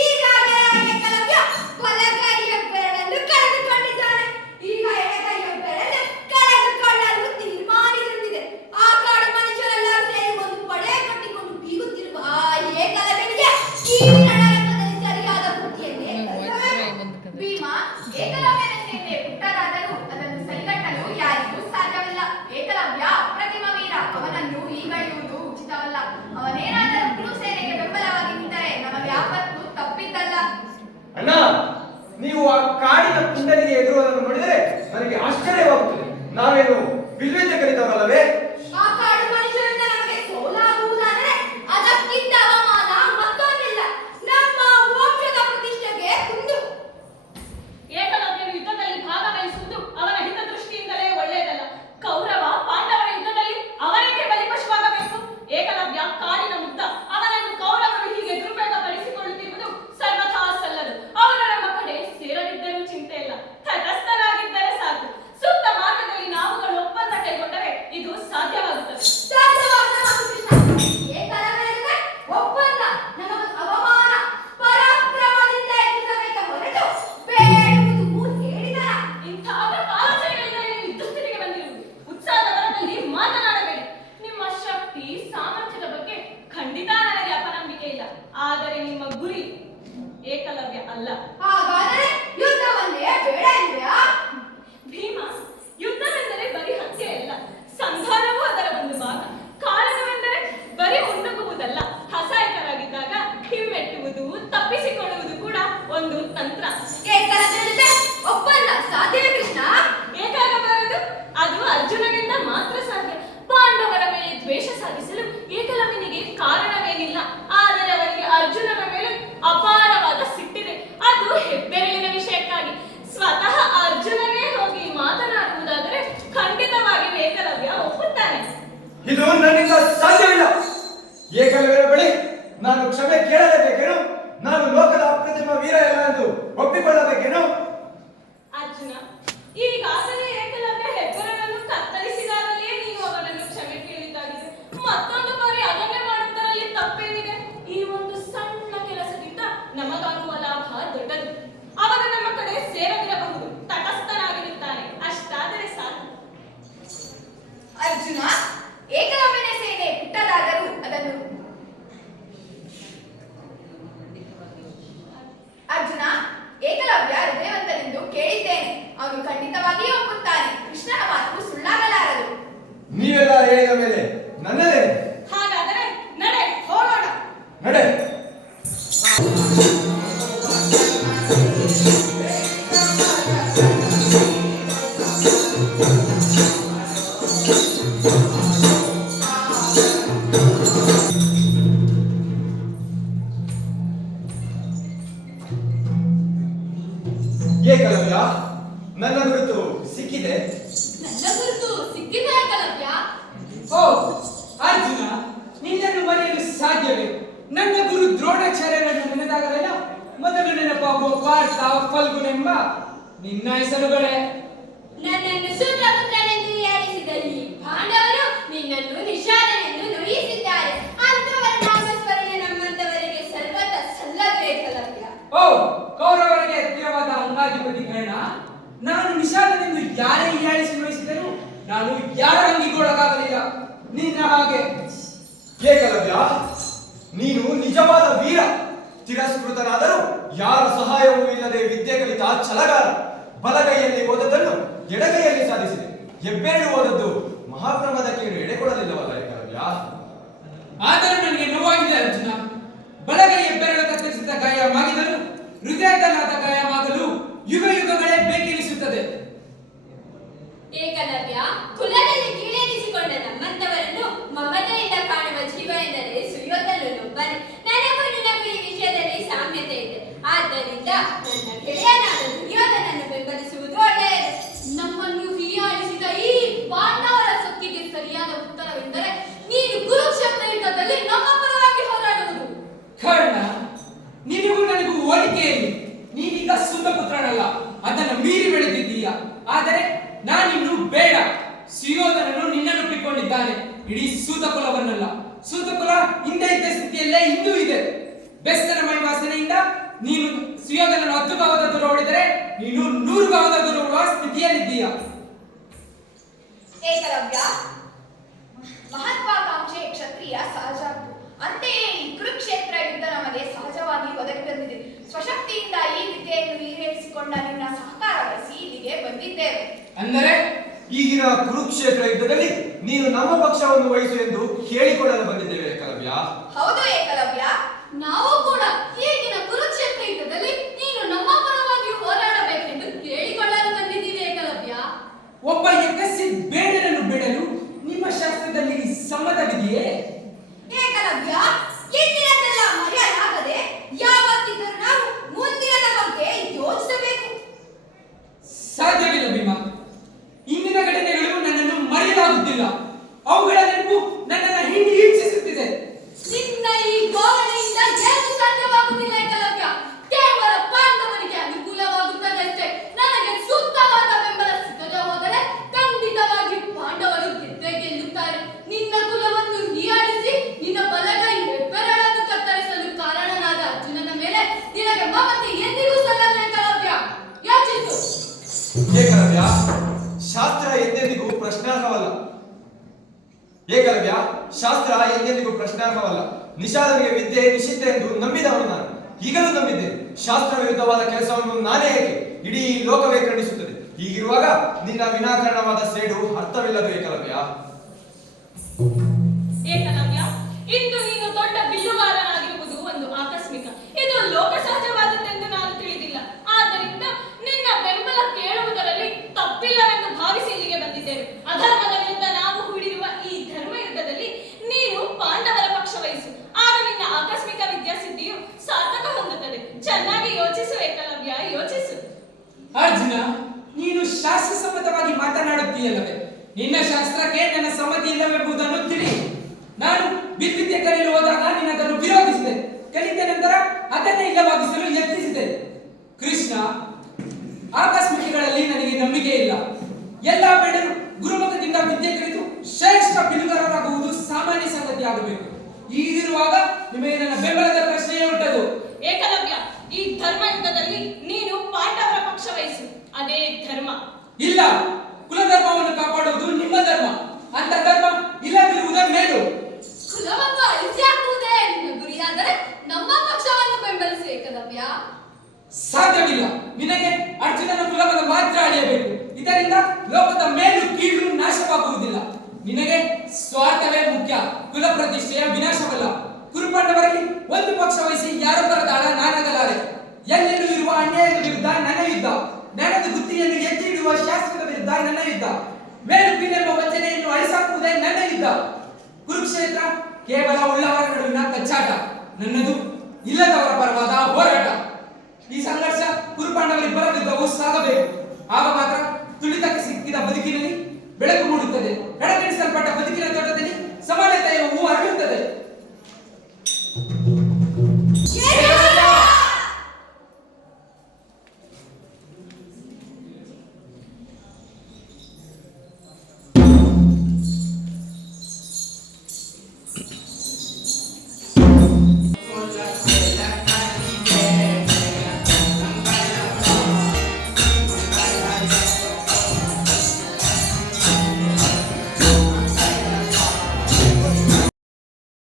ಈಗಾಗಲೇ ಏಕಲವ್ಯ ಬಲಗೈಯ ಬೆರಳನ್ನು ಕಳೆದುಕೊಂಡಿದ್ದಾನೆ. ಈಗ ಎಡಗೈಯ ಬೆರಳನ್ನು ಕಳೆದುಕೊಳ್ಳಲು ತೀರ್ಮಾನಿಸುತ್ತಿದೆ. ಆ ಕಾಡು ಮನುಷ್ಯರೆಲ್ಲರೂ ಸೇರಿ ಒಂದು ಪಡೆ ಕಟ್ಟಿಕೊಂಡು ಬೀಗುತ್ತಿರುವ ಆ ಏಕಲವ್ಯನಿಗೆ ಈ ರಣರಂಗದಲ್ಲಿ ಸರಿಯಾದ ಬುದ್ಧಿಯನ್ನೇ ಕಲಿಸಬೇಕು. ಭೀಮ, ಏಕಲವ್ಯನ ಸೇನೆ ಪುಟ್ಟರಾದರೂ ಅದನ್ನು ಸರಿಗಟ್ಟಲು ಯಾರಿಗೂ ಸಾಧ್ಯವಿಲ್ಲ. ಏಕಲವ್ಯ ಅಪ್ರತಿಮ ವೀರ. ಅವನನ್ನು ಹೀಗಳೆಯುವುದು ಉಚಿತವಲ್ಲ. ಅವನೇನಾದರೂ ಕುರು ಸೇನೆಗೆ ಬೆಂಬಲವಾಗಿ ನಿಂತರೆ ನಮಗೆ ಆಪತ್ತು ಶಕ್ತಿ ಸಾಮರ್ಥ್ಯದ ಬಗ್ಗೆ ಖಂಡಿತ ನನಗೆ ಅಪನಂಬಿಕೆ ಇಲ್ಲ. ಆದರೆ ನಿಮ್ಮ ಗುರಿ ಏಕಲವ್ಯ ಅಲ್ಲ. ಹಾಗಾದರೆ ಯುದ್ಧವನ್ನೇ ಬೇಡ ಎಂದ್ಯಾ? ಭೀಮ, ಯುದ್ಧವೆಂದರೆ ಬರೀ ಹತ್ಯೆ ಅಲ್ಲ, ಸಂಧಾನವೂ ಅದರ ಒಂದು ಭಾಗ. ಕಾರಣವೆಂದರೆ ಬರೀ ಮುನ್ನುಗ್ಗುವುದಲ್ಲ, ಹಸಾಯಕರಾಗಿದ್ದಾಗ ಹಿಮ್ಮೆಟ್ಟುವುದು, ತಪ್ಪಿಸಿಕೊಳ್ಳುವುದು ಕೂಡ ಒಂದು ತಂತ್ರ. ಏಕಲವ್ಯನಿಂದ ಒಪ್ಪಂದ ಸಾಧ್ಯವೇ ಕೃಷ್ಣ? ಏಕಾಗಬಾರದು, ಅದು ಅರ್ಜುನನಿಂದ ಮಾತ್ರ ಸಾಧ್ಯ. ಪಾಂಡವರ ಮೇಲೆ ದ್ವೇಷ ಸಾಧಿಸಲು ಏಕಲವ್ಯನಿಗೆ ಕಾರಣವೇನಿಲ್ಲ. ಆದರೆ ಅವರಿಗೆ ಅರ್ಜುನನ ಮೇಲೆ ಅಪಾರವಾದ ಸಿಟ್ಟಿದೆ. ಅದು ಹೆಬ್ಬೆರಳಿನ ವಿಷಯಕ್ಕಾಗಿ. ಸ್ವತಃ ಅರ್ಜುನನೇ ಹೋಗಿ ಮಾತನಾಡುವುದಾದರೆ ಖಂಡಿತವಾಗಿ ಏಕಲವ್ಯ ಒಪ್ಪುತ್ತಾನೆ. ಇದು ನನ್ನಿಂದ ಸಾಧ್ಯವಿಲ್ಲ. ಏಕಲವ್ಯನ ಬಳಿ ನಾನು ಕ್ಷಮೆ ಕೇಳಲೇಬೇಕೇನು? ನಾನು ಲೋಕದ ಅಪ್ರತಿಮ ವೀರ ಎಲ್ಲ ಎಂದು ಒಪ್ಪಿಕೊಳ್ಳಬೇಕೇನು? ಅರ್ಜುನ, ಈಗಾಗಲೇ ಏಕಲವ್ಯ ಹೆಬ್ಬೆರಳನ್ನು ಕತ್ತರಿಸಿದಾಗಲೇ ನೀನು ಅವನನ್ನು ಕ್ಷಮೆ ಕೇಳಿದ್ದಾಗಿದೆ. ಮತ್ತೊಂದು ಬಾರಿ ಅದನ್ನೇ ಮಾಡುವುದರಲ್ಲಿ ತಪ್ಪೇನಿದೆ? ಈ ಒಂದು ಸಣ್ಣ ಕೆಲಸದಿಂದ ನಮಗಾಗುವ ಲಾಭ ದೊಡ್ಡದು. ಅವನು ನಮ್ಮ ಕಡೆ ಸೇರದಿರಬಹುದು, ತಟಸ್ಥನಾಗಿರುತ್ತಾನೆ, ಅಷ್ಟಾದರೆ ಸಾಕು. ಅರ್ಜುನ, ಏಕಲವ್ಯನ ಸೇನೆ ಪುಟ್ಟದಾದರೂ ಅದನ್ನು ಅರ್ಜುನ, ಏಕಲವ್ಯ ಹೃದಯವಂತನೆಂದು ಕೇಳಿದ್ದೇನೆ. ಅವನು ಖಂಡಿತವಾಗಿಯೂ ಒಪ್ಪುತ್ತಾನೆ. ಕೃಷ್ಣನ ಮಾತು ಸುಳ್ಳಾಗಲಾರದು. ನೀವೆಲ್ಲ ಹೇಳಿದ ಮೇಲೆ ನನ್ನದೇ. ಹಾಗಾದರೆ ನಡೆ, ಹೋಗೋಣ. ನಡೆ. ಏಕಲವ್ಯ, ನನ್ನ ಗುರುತು ಸಿಕ್ಕಿದೆ. ನನ್ನ ಗುರುತು ಸಿಕ್ಕಿದೆ ಏಕಲವ್ಯ. ಓ ಅರ್ಜುನ, ನಿನ್ನನ್ನು ಮರೆಯಲು ಸಾಧ್ಯವೇ? ನನ್ನ ಗುರು ದ್ರೋಣಾಚಾರ್ಯರನ್ನು ನೆನೆದಾಗಲೆಲ್ಲ ಮೊದಲು ನೆನಪಾಗುವ ಪಾರ್ಥ, ಫಲ್ಗುನೆಂಬ ನಿನ್ನ ಹೆಸರುಗಳೇ. ನನ್ನನ್ನು ಸೂತ್ರಪುತ್ರನೆಂದು ಹೀಯಾಳಿಸಿದಲ್ಲಿ ಪಾಂಡವರು ನಿನ್ನನ್ನು ನಿಷಾದನೆಂದು ನುಡಿಯಿಸಿದ್ದಾರೆ. ಅಂಥವರ ನಾಮಸ್ಮರಣೆ ನಮ್ಮಂತವರಿಗೆ ಸರ್ವತ ಸಲ್ಲದು ಏಕಲವ್ಯ. ಓ ಕೌರವರಿಗೆ ಹತ್ತಿರವಾದ ಅಂಗಾಧಿಪತಿ ಕರ್ಣ, ನಾನು ನಿಷಾದನೆಂದು ಯಾರೇ ಹೀಯಾಳಿಸಿ ವಹಿಸಿದರೂ ನಾನು ಯಾರ ಅಂಗಿಗೊಳಗಾಗಲಿಲ್ಲ. ನಿನ್ನ ಹಾಗೆ ಏಕಲವ್ಯ, ನೀನು ನಿಜವಾದ ವೀರ. ತಿರಸ್ಕೃತನಾದರೂ ಯಾರ ಸಹಾಯವೂ ಇಲ್ಲದೆ ವಿದ್ಯೆ ಕಲಿತ ಛಲಗಾರ. ಬಲಗೈಯಲ್ಲಿ ಓದದ್ದನ್ನು ಎಡಗೈಯಲ್ಲಿ ಸಾಧಿಸಿದೆ. ಹೆಬ್ಬೆರಳು ಓದದ್ದು ಮಹಾಪ್ರಮಾದಕ್ಕೇನು ಎಡೆಕೊಡಲಿಲ್ಲವಲ್ಲ ಏಕಲವ್ಯ? ಆದರೂ ನನಗೆ ನೋವಾಗಿದೆ ಅರ್ಜುನ. ಬಲಗೈ ಹೆಬ್ಬೆರಳು ಕತ್ತರಿಸಿದ ಗಾಯ ಮಾಗಿದರೂ ಹೃದಯದಲ್ಲಾದ ಗಾಯವಾಗಲು ಯುಗ ಯುಗಗಳೇ ಬೇಕೆನಿಸುತ್ತದೆ. ಏಕಲವ್ಯ, ಕುಲದಲ್ಲಿ ಕೀಳೆನಿಸಿಕೊಂಡ ನಮ್ಮಂತವರನ್ನು ಮಮತೆಯಿಂದ ಕಾಣುವ ಜೀವ ಎಂದರೆ ಸುಯೋಧನನೊಬ್ಬನೇ. ನನಗೂ ನಿನಗೂ ಈ ವಿಷಯದಲ್ಲಿ ಸಾಮ್ಯತೆ ಇದೆ. ಆದ್ದರಿಂದ ನನ್ನ ಗೆಳೆಯನಾದ ದುರ್ಯೋಧನನ್ನು ಬೆಂಬಲಿಸುವುದು ಒಳ್ಳೆಯದು. ನಮ್ಮನ್ನು ಹೀಯಾಳಿಸಿದ ಈ ಪಾಂಡವರ ಸೊಕ್ಕಿಗೆ ಸರಿಯಾದ ಉತ್ತರವೆಂದರೆ ನೀನು ಕುರುಕ್ಷೇತ್ರ ಯುದ್ಧದಲ್ಲಿ ನಮ್ಮ ಪರವಾಗಿ ಹೋರಾಡುವುದು. ಕರ್ಣ, ನಿನಗೂ ನನಗೂ ಹೋಲಿಕೆಯಲ್ಲಿ ನೀನೀಗ ಸುತಪುತ್ರನಲ್ಲ, ಅದನ್ನು ಮೀರಿ ಬೆಳೆದಿದ್ದೀಯ. ಆದರೆ ನಾನಿನ್ನು ಬೇಡ. ಸುಯೋಧನನು ನಿನ್ನನ್ನು ಒಪ್ಪಿಕೊಂಡಿದ್ದಾನೆ, ಇಡೀ ಸೂತಕುಲವನ್ನಲ್ಲ. ಸೂತಕುಲ ಹಿಂದೆ ಇದ್ದ ಸ್ಥಿತಿಯಲ್ಲೇ ಇಂದೂ ಇದೆ. ಬೆಸ್ತನ ಮೈವಾಸನೆಯಿಂದ ನೀನು ಸುಯೋಧನನು 10 ಗಾವದ ದೂರ ಓಡಿದರೆ ನೀನು 100 ಗಾವದ ದೂರ ಓಡುವ ಸ್ಥಿತಿಯಲ್ಲಿದ್ದೀಯ. ಏಕಲವ್ಯ, ಮಹತ್ವಾಕಾಂಕ್ಷೆ ಕ್ಷತ್ರಿಯ ಸಹಜ. ಅಂತೆಯೇ ಈ ಕುರುಕ್ಷೇತ್ರ ಯುದ್ಧ ನಮಗೆ ಸಹಜವಾಗಿ ಒದಗಿ ಬಂದಿದೆ. ಸ್ವಶಕ್ತಿಯಿಂದ ಈ ವಿದ್ಯೆಯನ್ನು ಈಡೇರಿಸಿಕೊಂಡ ನಿನ್ನ ಸಹಕಾರ ವಹಿಸಿ ಇಲ್ಲಿಗೆ ಬಂದಿದ್ದೇವೆ. ಅಂದರೆ ಈಗಿನ ಕುರುಕ್ಷೇತ್ರ ಯುದ್ಧದಲ್ಲಿ ನೀನು ನಮ್ಮ ಪಕ್ಷವನ್ನು ವಹಿಸು ಎಂದು ಹೇಳಿಕೊಳ್ಳಲು ಬಂದಿದ್ದೇವೆ ಏಕಲವ್ಯ. ಹೌದು ಏಕಲವ್ಯ, ನಾವು ಕೂಡ ಈಗಿನ ಕುರುಕ್ಷೇತ್ರ ಯುದ್ಧದಲ್ಲಿ ನೀನು ನಮ್ಮ ಪರವಾಗಿ ಹೋರಾಡಬೇಕೆಂದು ಕೇಳಿಕೊಳ್ಳಲು ಬಂದಿದ್ದೀವಿ ಏಕಲವ್ಯ. ಒಬ್ಬ ಯಕಸ್ಸಿ ಬೇಡನನ್ನು ಬಿಡಲು ನಿಮ್ಮ ಶಾಸ್ತ್ರದಲ್ಲಿ ಸಮ್ಮತವಿದೆಯೇ? ಏಕಲವ್ಯ, ಇಂದಿನದೆಲ್ಲ ಮರೆಯಲಾಗದೆ ಯಾವತ್ತಿದ್ದರೂ ನಾವು ಮುಂದಿನದ ಬಗ್ಗೆ ಯೋಚಿಸಬೇಕು. ಸಾಧ್ಯವಿಲ್ಲ ಭೀಮ. ಇಂದಿನ ಘಟನೆಗಳು ನನ್ನನ್ನು ಮರೆಯಲಾಗುತ್ತಿಲ್ಲ. ಅವುಗಳ ನೆನಪು ನನ್ನನ್ನು ಹಿಂಡಿ ಹಿಂಸಿಸುತ್ತಿದೆ. ನಿನ್ನ ಈ ಗೋವಣೆಯಿಂದ ಏನು ಸಾಧ್ಯವಾಗುತ್ತಿಲ್ಲ ಏಕಲವ್ಯ. ಕೇವಲ ಪಾಂಡವರಿಗೆ ಅನುಕೂಲವಾಗುತ್ತದಷ್ಟೇ. ನನಗೆ ಸೂಕ್ತವಾದ ಬೆಂಬಲ ಸಿಗದೆ ಹೋದರೆ ಖಂಡಿತವಾಗಿ ಪಾಂಡವರು ಗೆದ್ದೇ ಗೆಲ್ಲುತ್ತಾರೆ. ನಿನ್ನ ಕುಲವನ್ನು ಹೀಯಾಳಿಸಿ ನಿನ್ನ ಬಲಗೈ ಹೆಬ್ಬೆರಳನ್ನು ಕತ್ತರಿಸಲು ಕಾರಣನಾದ ಅರ್ಜುನನ ಮೇಲೆ ನಿನಗೆ ಮಮತೆ ಎಂದಿಗೂ ಸಲ್ಲಲ್ಲ ಏಕಲವ್ಯ. ಯೋಚಿಸು. ಶಾಸ್ತ್ರ ಎಂದೆಂದಿಗೂ ಪ್ರಶ್ನಾರ್ಹವಲ್ಲ. ಏಕಲವ್ಯ, ಶಾಸ್ತ್ರ ಎಂದೆಂದಿಗೂ ಪ್ರಶ್ನಾರ್ಹವಲ್ಲ. ನಿಷಾದನಿಗೆ ವಿದ್ಯೆ ನಿಷಿದ್ಧ ಎಂದು ನಂಬಿದವನು ನಾನು, ಈಗಲೂ ನಂಬಿದ್ದೇನೆ. ಶಾಸ್ತ್ರ ವಿರುದ್ಧವಾದ ಕೆಲಸವನ್ನು ನಾನೇ ಏಕೆ, ಇಡೀ ಲೋಕವೇ ಖಂಡಿಸುತ್ತದೆ. ಹೀಗಿರುವಾಗ ನಿನ್ನ ವಿನಾಕಾರಣವಾದ ಸೇಡು ಅರ್ಥವಿಲ್ಲದು ಏಕಲವ್ಯ. ಏಕಲವ್ಯ, ಇಂದು ನೀನು ದೊಡ್ಡ ಬಿಲ್ಲುಗಾರನಾಗಿರುವುದು ಒಂದು ಆಕಸ್ಮಿಕ. ಇದು ಲೋಕ ಸಹಜವಾದದ್ದೆಂದು ನಾನು ತಿಳಿದಿಲ್ಲ. ಆದ್ದರಿಂದ ನಿನ್ನ ಬೆಂಬಲ ಕೇಳುವುದರಲ್ಲಿ ತಪ್ಪಿಲ್ಲವೆಂದು ಭಾವಿಸಿ ಇಲ್ಲಿಗೆ ಬಂದಿದ್ದೇವೆ. ಅಧರ್ಮದ ವಿರುದ್ಧ ನಾವು ಹೂಡಿರುವ ಈ ಧರ್ಮ ಯುದ್ಧದಲ್ಲಿ ನೀನು ಪಾಂಡವರ ಪಕ್ಷ ವಹಿಸು. ಆಗ ನಿನ್ನ ಆಕಸ್ಮಿಕ ವಿದ್ಯಾಸಿದ್ಧಿಯು ಸಾರ್ಥಕ ಹೊಂದುತ್ತದೆ. ಚೆನ್ನಾಗಿ ಯೋಚಿಸು ಏಕಲವ್ಯ, ಯೋಚಿಸು. ಅರ್ಜುನ, ನೀನು ಶಾಸ್ತ್ರಸಮ್ಮತವಾಗಿ ಮಾತನಾಡುತ್ತೀಯಲ್ಲವೇ? ನಿನ್ನ ಶಾಸ್ತ್ರಕ್ಕೆ ನನ್ನ ಸಮ್ಮತಿ ಇಲ್ಲವೆಂಬುದನ್ನು ತಿಳಿ. ನಾನು ಬಿಲ್ವಿದ್ಯೆ ಕಲಿಯಲು ಹೋದಾಗ ನೀನು ಅದನ್ನು ವಿರೋಧಿಸಿದೆ. ಕಲಿತ ನಂತರ ಅದನ್ನೇ ಇಲ್ಲವಾಗಿಸಲು ಯತ್ನಿಸಿದೆ. ಕೃಷ್ಣ, ಆಕಸ್ಮಿಕಗಳಲ್ಲಿ ನನಗೆ ನಂಬಿಕೆ ಇಲ್ಲ. ಎಲ್ಲ ಬೇಡರು ಗುರುಮುಖದಿಂದ ವಿದ್ಯೆ ಕಲಿತು ಶ್ರೇಷ್ಠ ಬಿಲ್ಲುಗಾರರಾಗುವುದು ಸಾಮಾನ್ಯ ಸಂಗತಿ ಆಗಬೇಕು. ಹೀಗಿರುವಾಗ ನಿಮಗೆ ನನ್ನ ಬೆಂಬಲದ ಪ್ರಶ್ನೆಯೇ ಉಂಟದು. ಏಕಲವ್ಯ, ಈ ಧರ್ಮ ಯುದ್ಧದಲ್ಲಿ ನೀನು ಪಾಂಡವರ ಪಕ್ಷ ವಹಿಸು. ಅದೇ ಧರ್ಮ. ಇಲ್ಲ, ಕುಲಧರ್ಮವನ್ನು ಕಾಪಾಡುವುದು ನಿಮ್ಮ ಧರ್ಮ. ಅಂತ ಧರ್ಮ ಇಲ್ಲದಿರುವುದ ಮೇಲು. ಕುಲವನ್ನು ಅಳಿಸಿ ಹಾಕುವುದೇ ನಿನ್ನ ಗುರಿಯಾದರೆ ನಮ್ಮ ಪಕ್ಷವನ್ನು ಬೆಂಬಲಿಸಿ ಏಕಲವ್ಯ. ಸಾಧ್ಯವಿಲ್ಲ. ನಿನಗೆ ಅರ್ಜುನನ ಕುಲವನ್ನು ಮಾತ್ರ ಅಳಿಯಬೇಕು. ಇದರಿಂದ ಲೋಕದ ಮೇಲು ಕೀಳು ನಾಶವಾಗುವುದಿಲ್ಲ. ನಿನಗೆ ಸ್ವಾರ್ಥವೇ ಮುಖ್ಯ, ಕುಲ ಪ್ರತಿಷ್ಠೆಯ ವಿನಾಶವಲ್ಲ. ಕುರುಪಾಂಡವರಲ್ಲಿ ಒಂದು ಪಕ್ಷ ವಹಿಸಿ ಯಾರೊಬ್ಬರ ತಾಳ ನಾನಾಗಲಾರೆ. ಎಲ್ಲೆಲ್ಲೂ ಇರುವ ಅನ್ಯಾಯದ ವಿರುದ್ಧ ನನ್ನ ಯುದ್ಧ, ಜ್ಞಾನದ ಗುತ್ತಿಗೆಯನ್ನು ಎತ್ತಿ ಇಡುವ ಶಾಸ್ತ್ರದ ವಿರುದ್ಧ ನನ್ನ ಯುದ್ಧ, ಮೇಲು ಕೀಳೆಂಬ ವಂಚನೆಯನ್ನು ಅಳಿಸಾಕುವುದೇ ನನ್ನ ಯುದ್ಧ. ಕುರುಕ್ಷೇತ್ರ ಕೇವಲ ಉಳ್ಳವರ ನಡುವಿನ ಕಚ್ಚಾಟ, ನನ್ನದು ಇಲ್ಲದವರ ಪರವಾದ ಹೋರಾಟ. ಈ ಸಂಘರ್ಷ ಕುರುಪಾಂಡವರಿಬ್ಬರ ವಿರುದ್ಧವೂ ಸಾಗಬೇಕು. ಆಗ ಮಾತ್ರ ತುಳಿತಕ್ಕೆ ಸಿಕ್ಕಿದ ಬದುಕಿನಲ್ಲಿ ಬೆಳಕು ಮೂಡುತ್ತದೆ. ಕಡೆಗಣಿಸಲ್ಪಟ್ಟ ಬದುಕಿನ ತೋಟದಲ್ಲಿ ಸಮಾನತೆಯ ಹೂವು ಅರಳುತ್ತದೆ.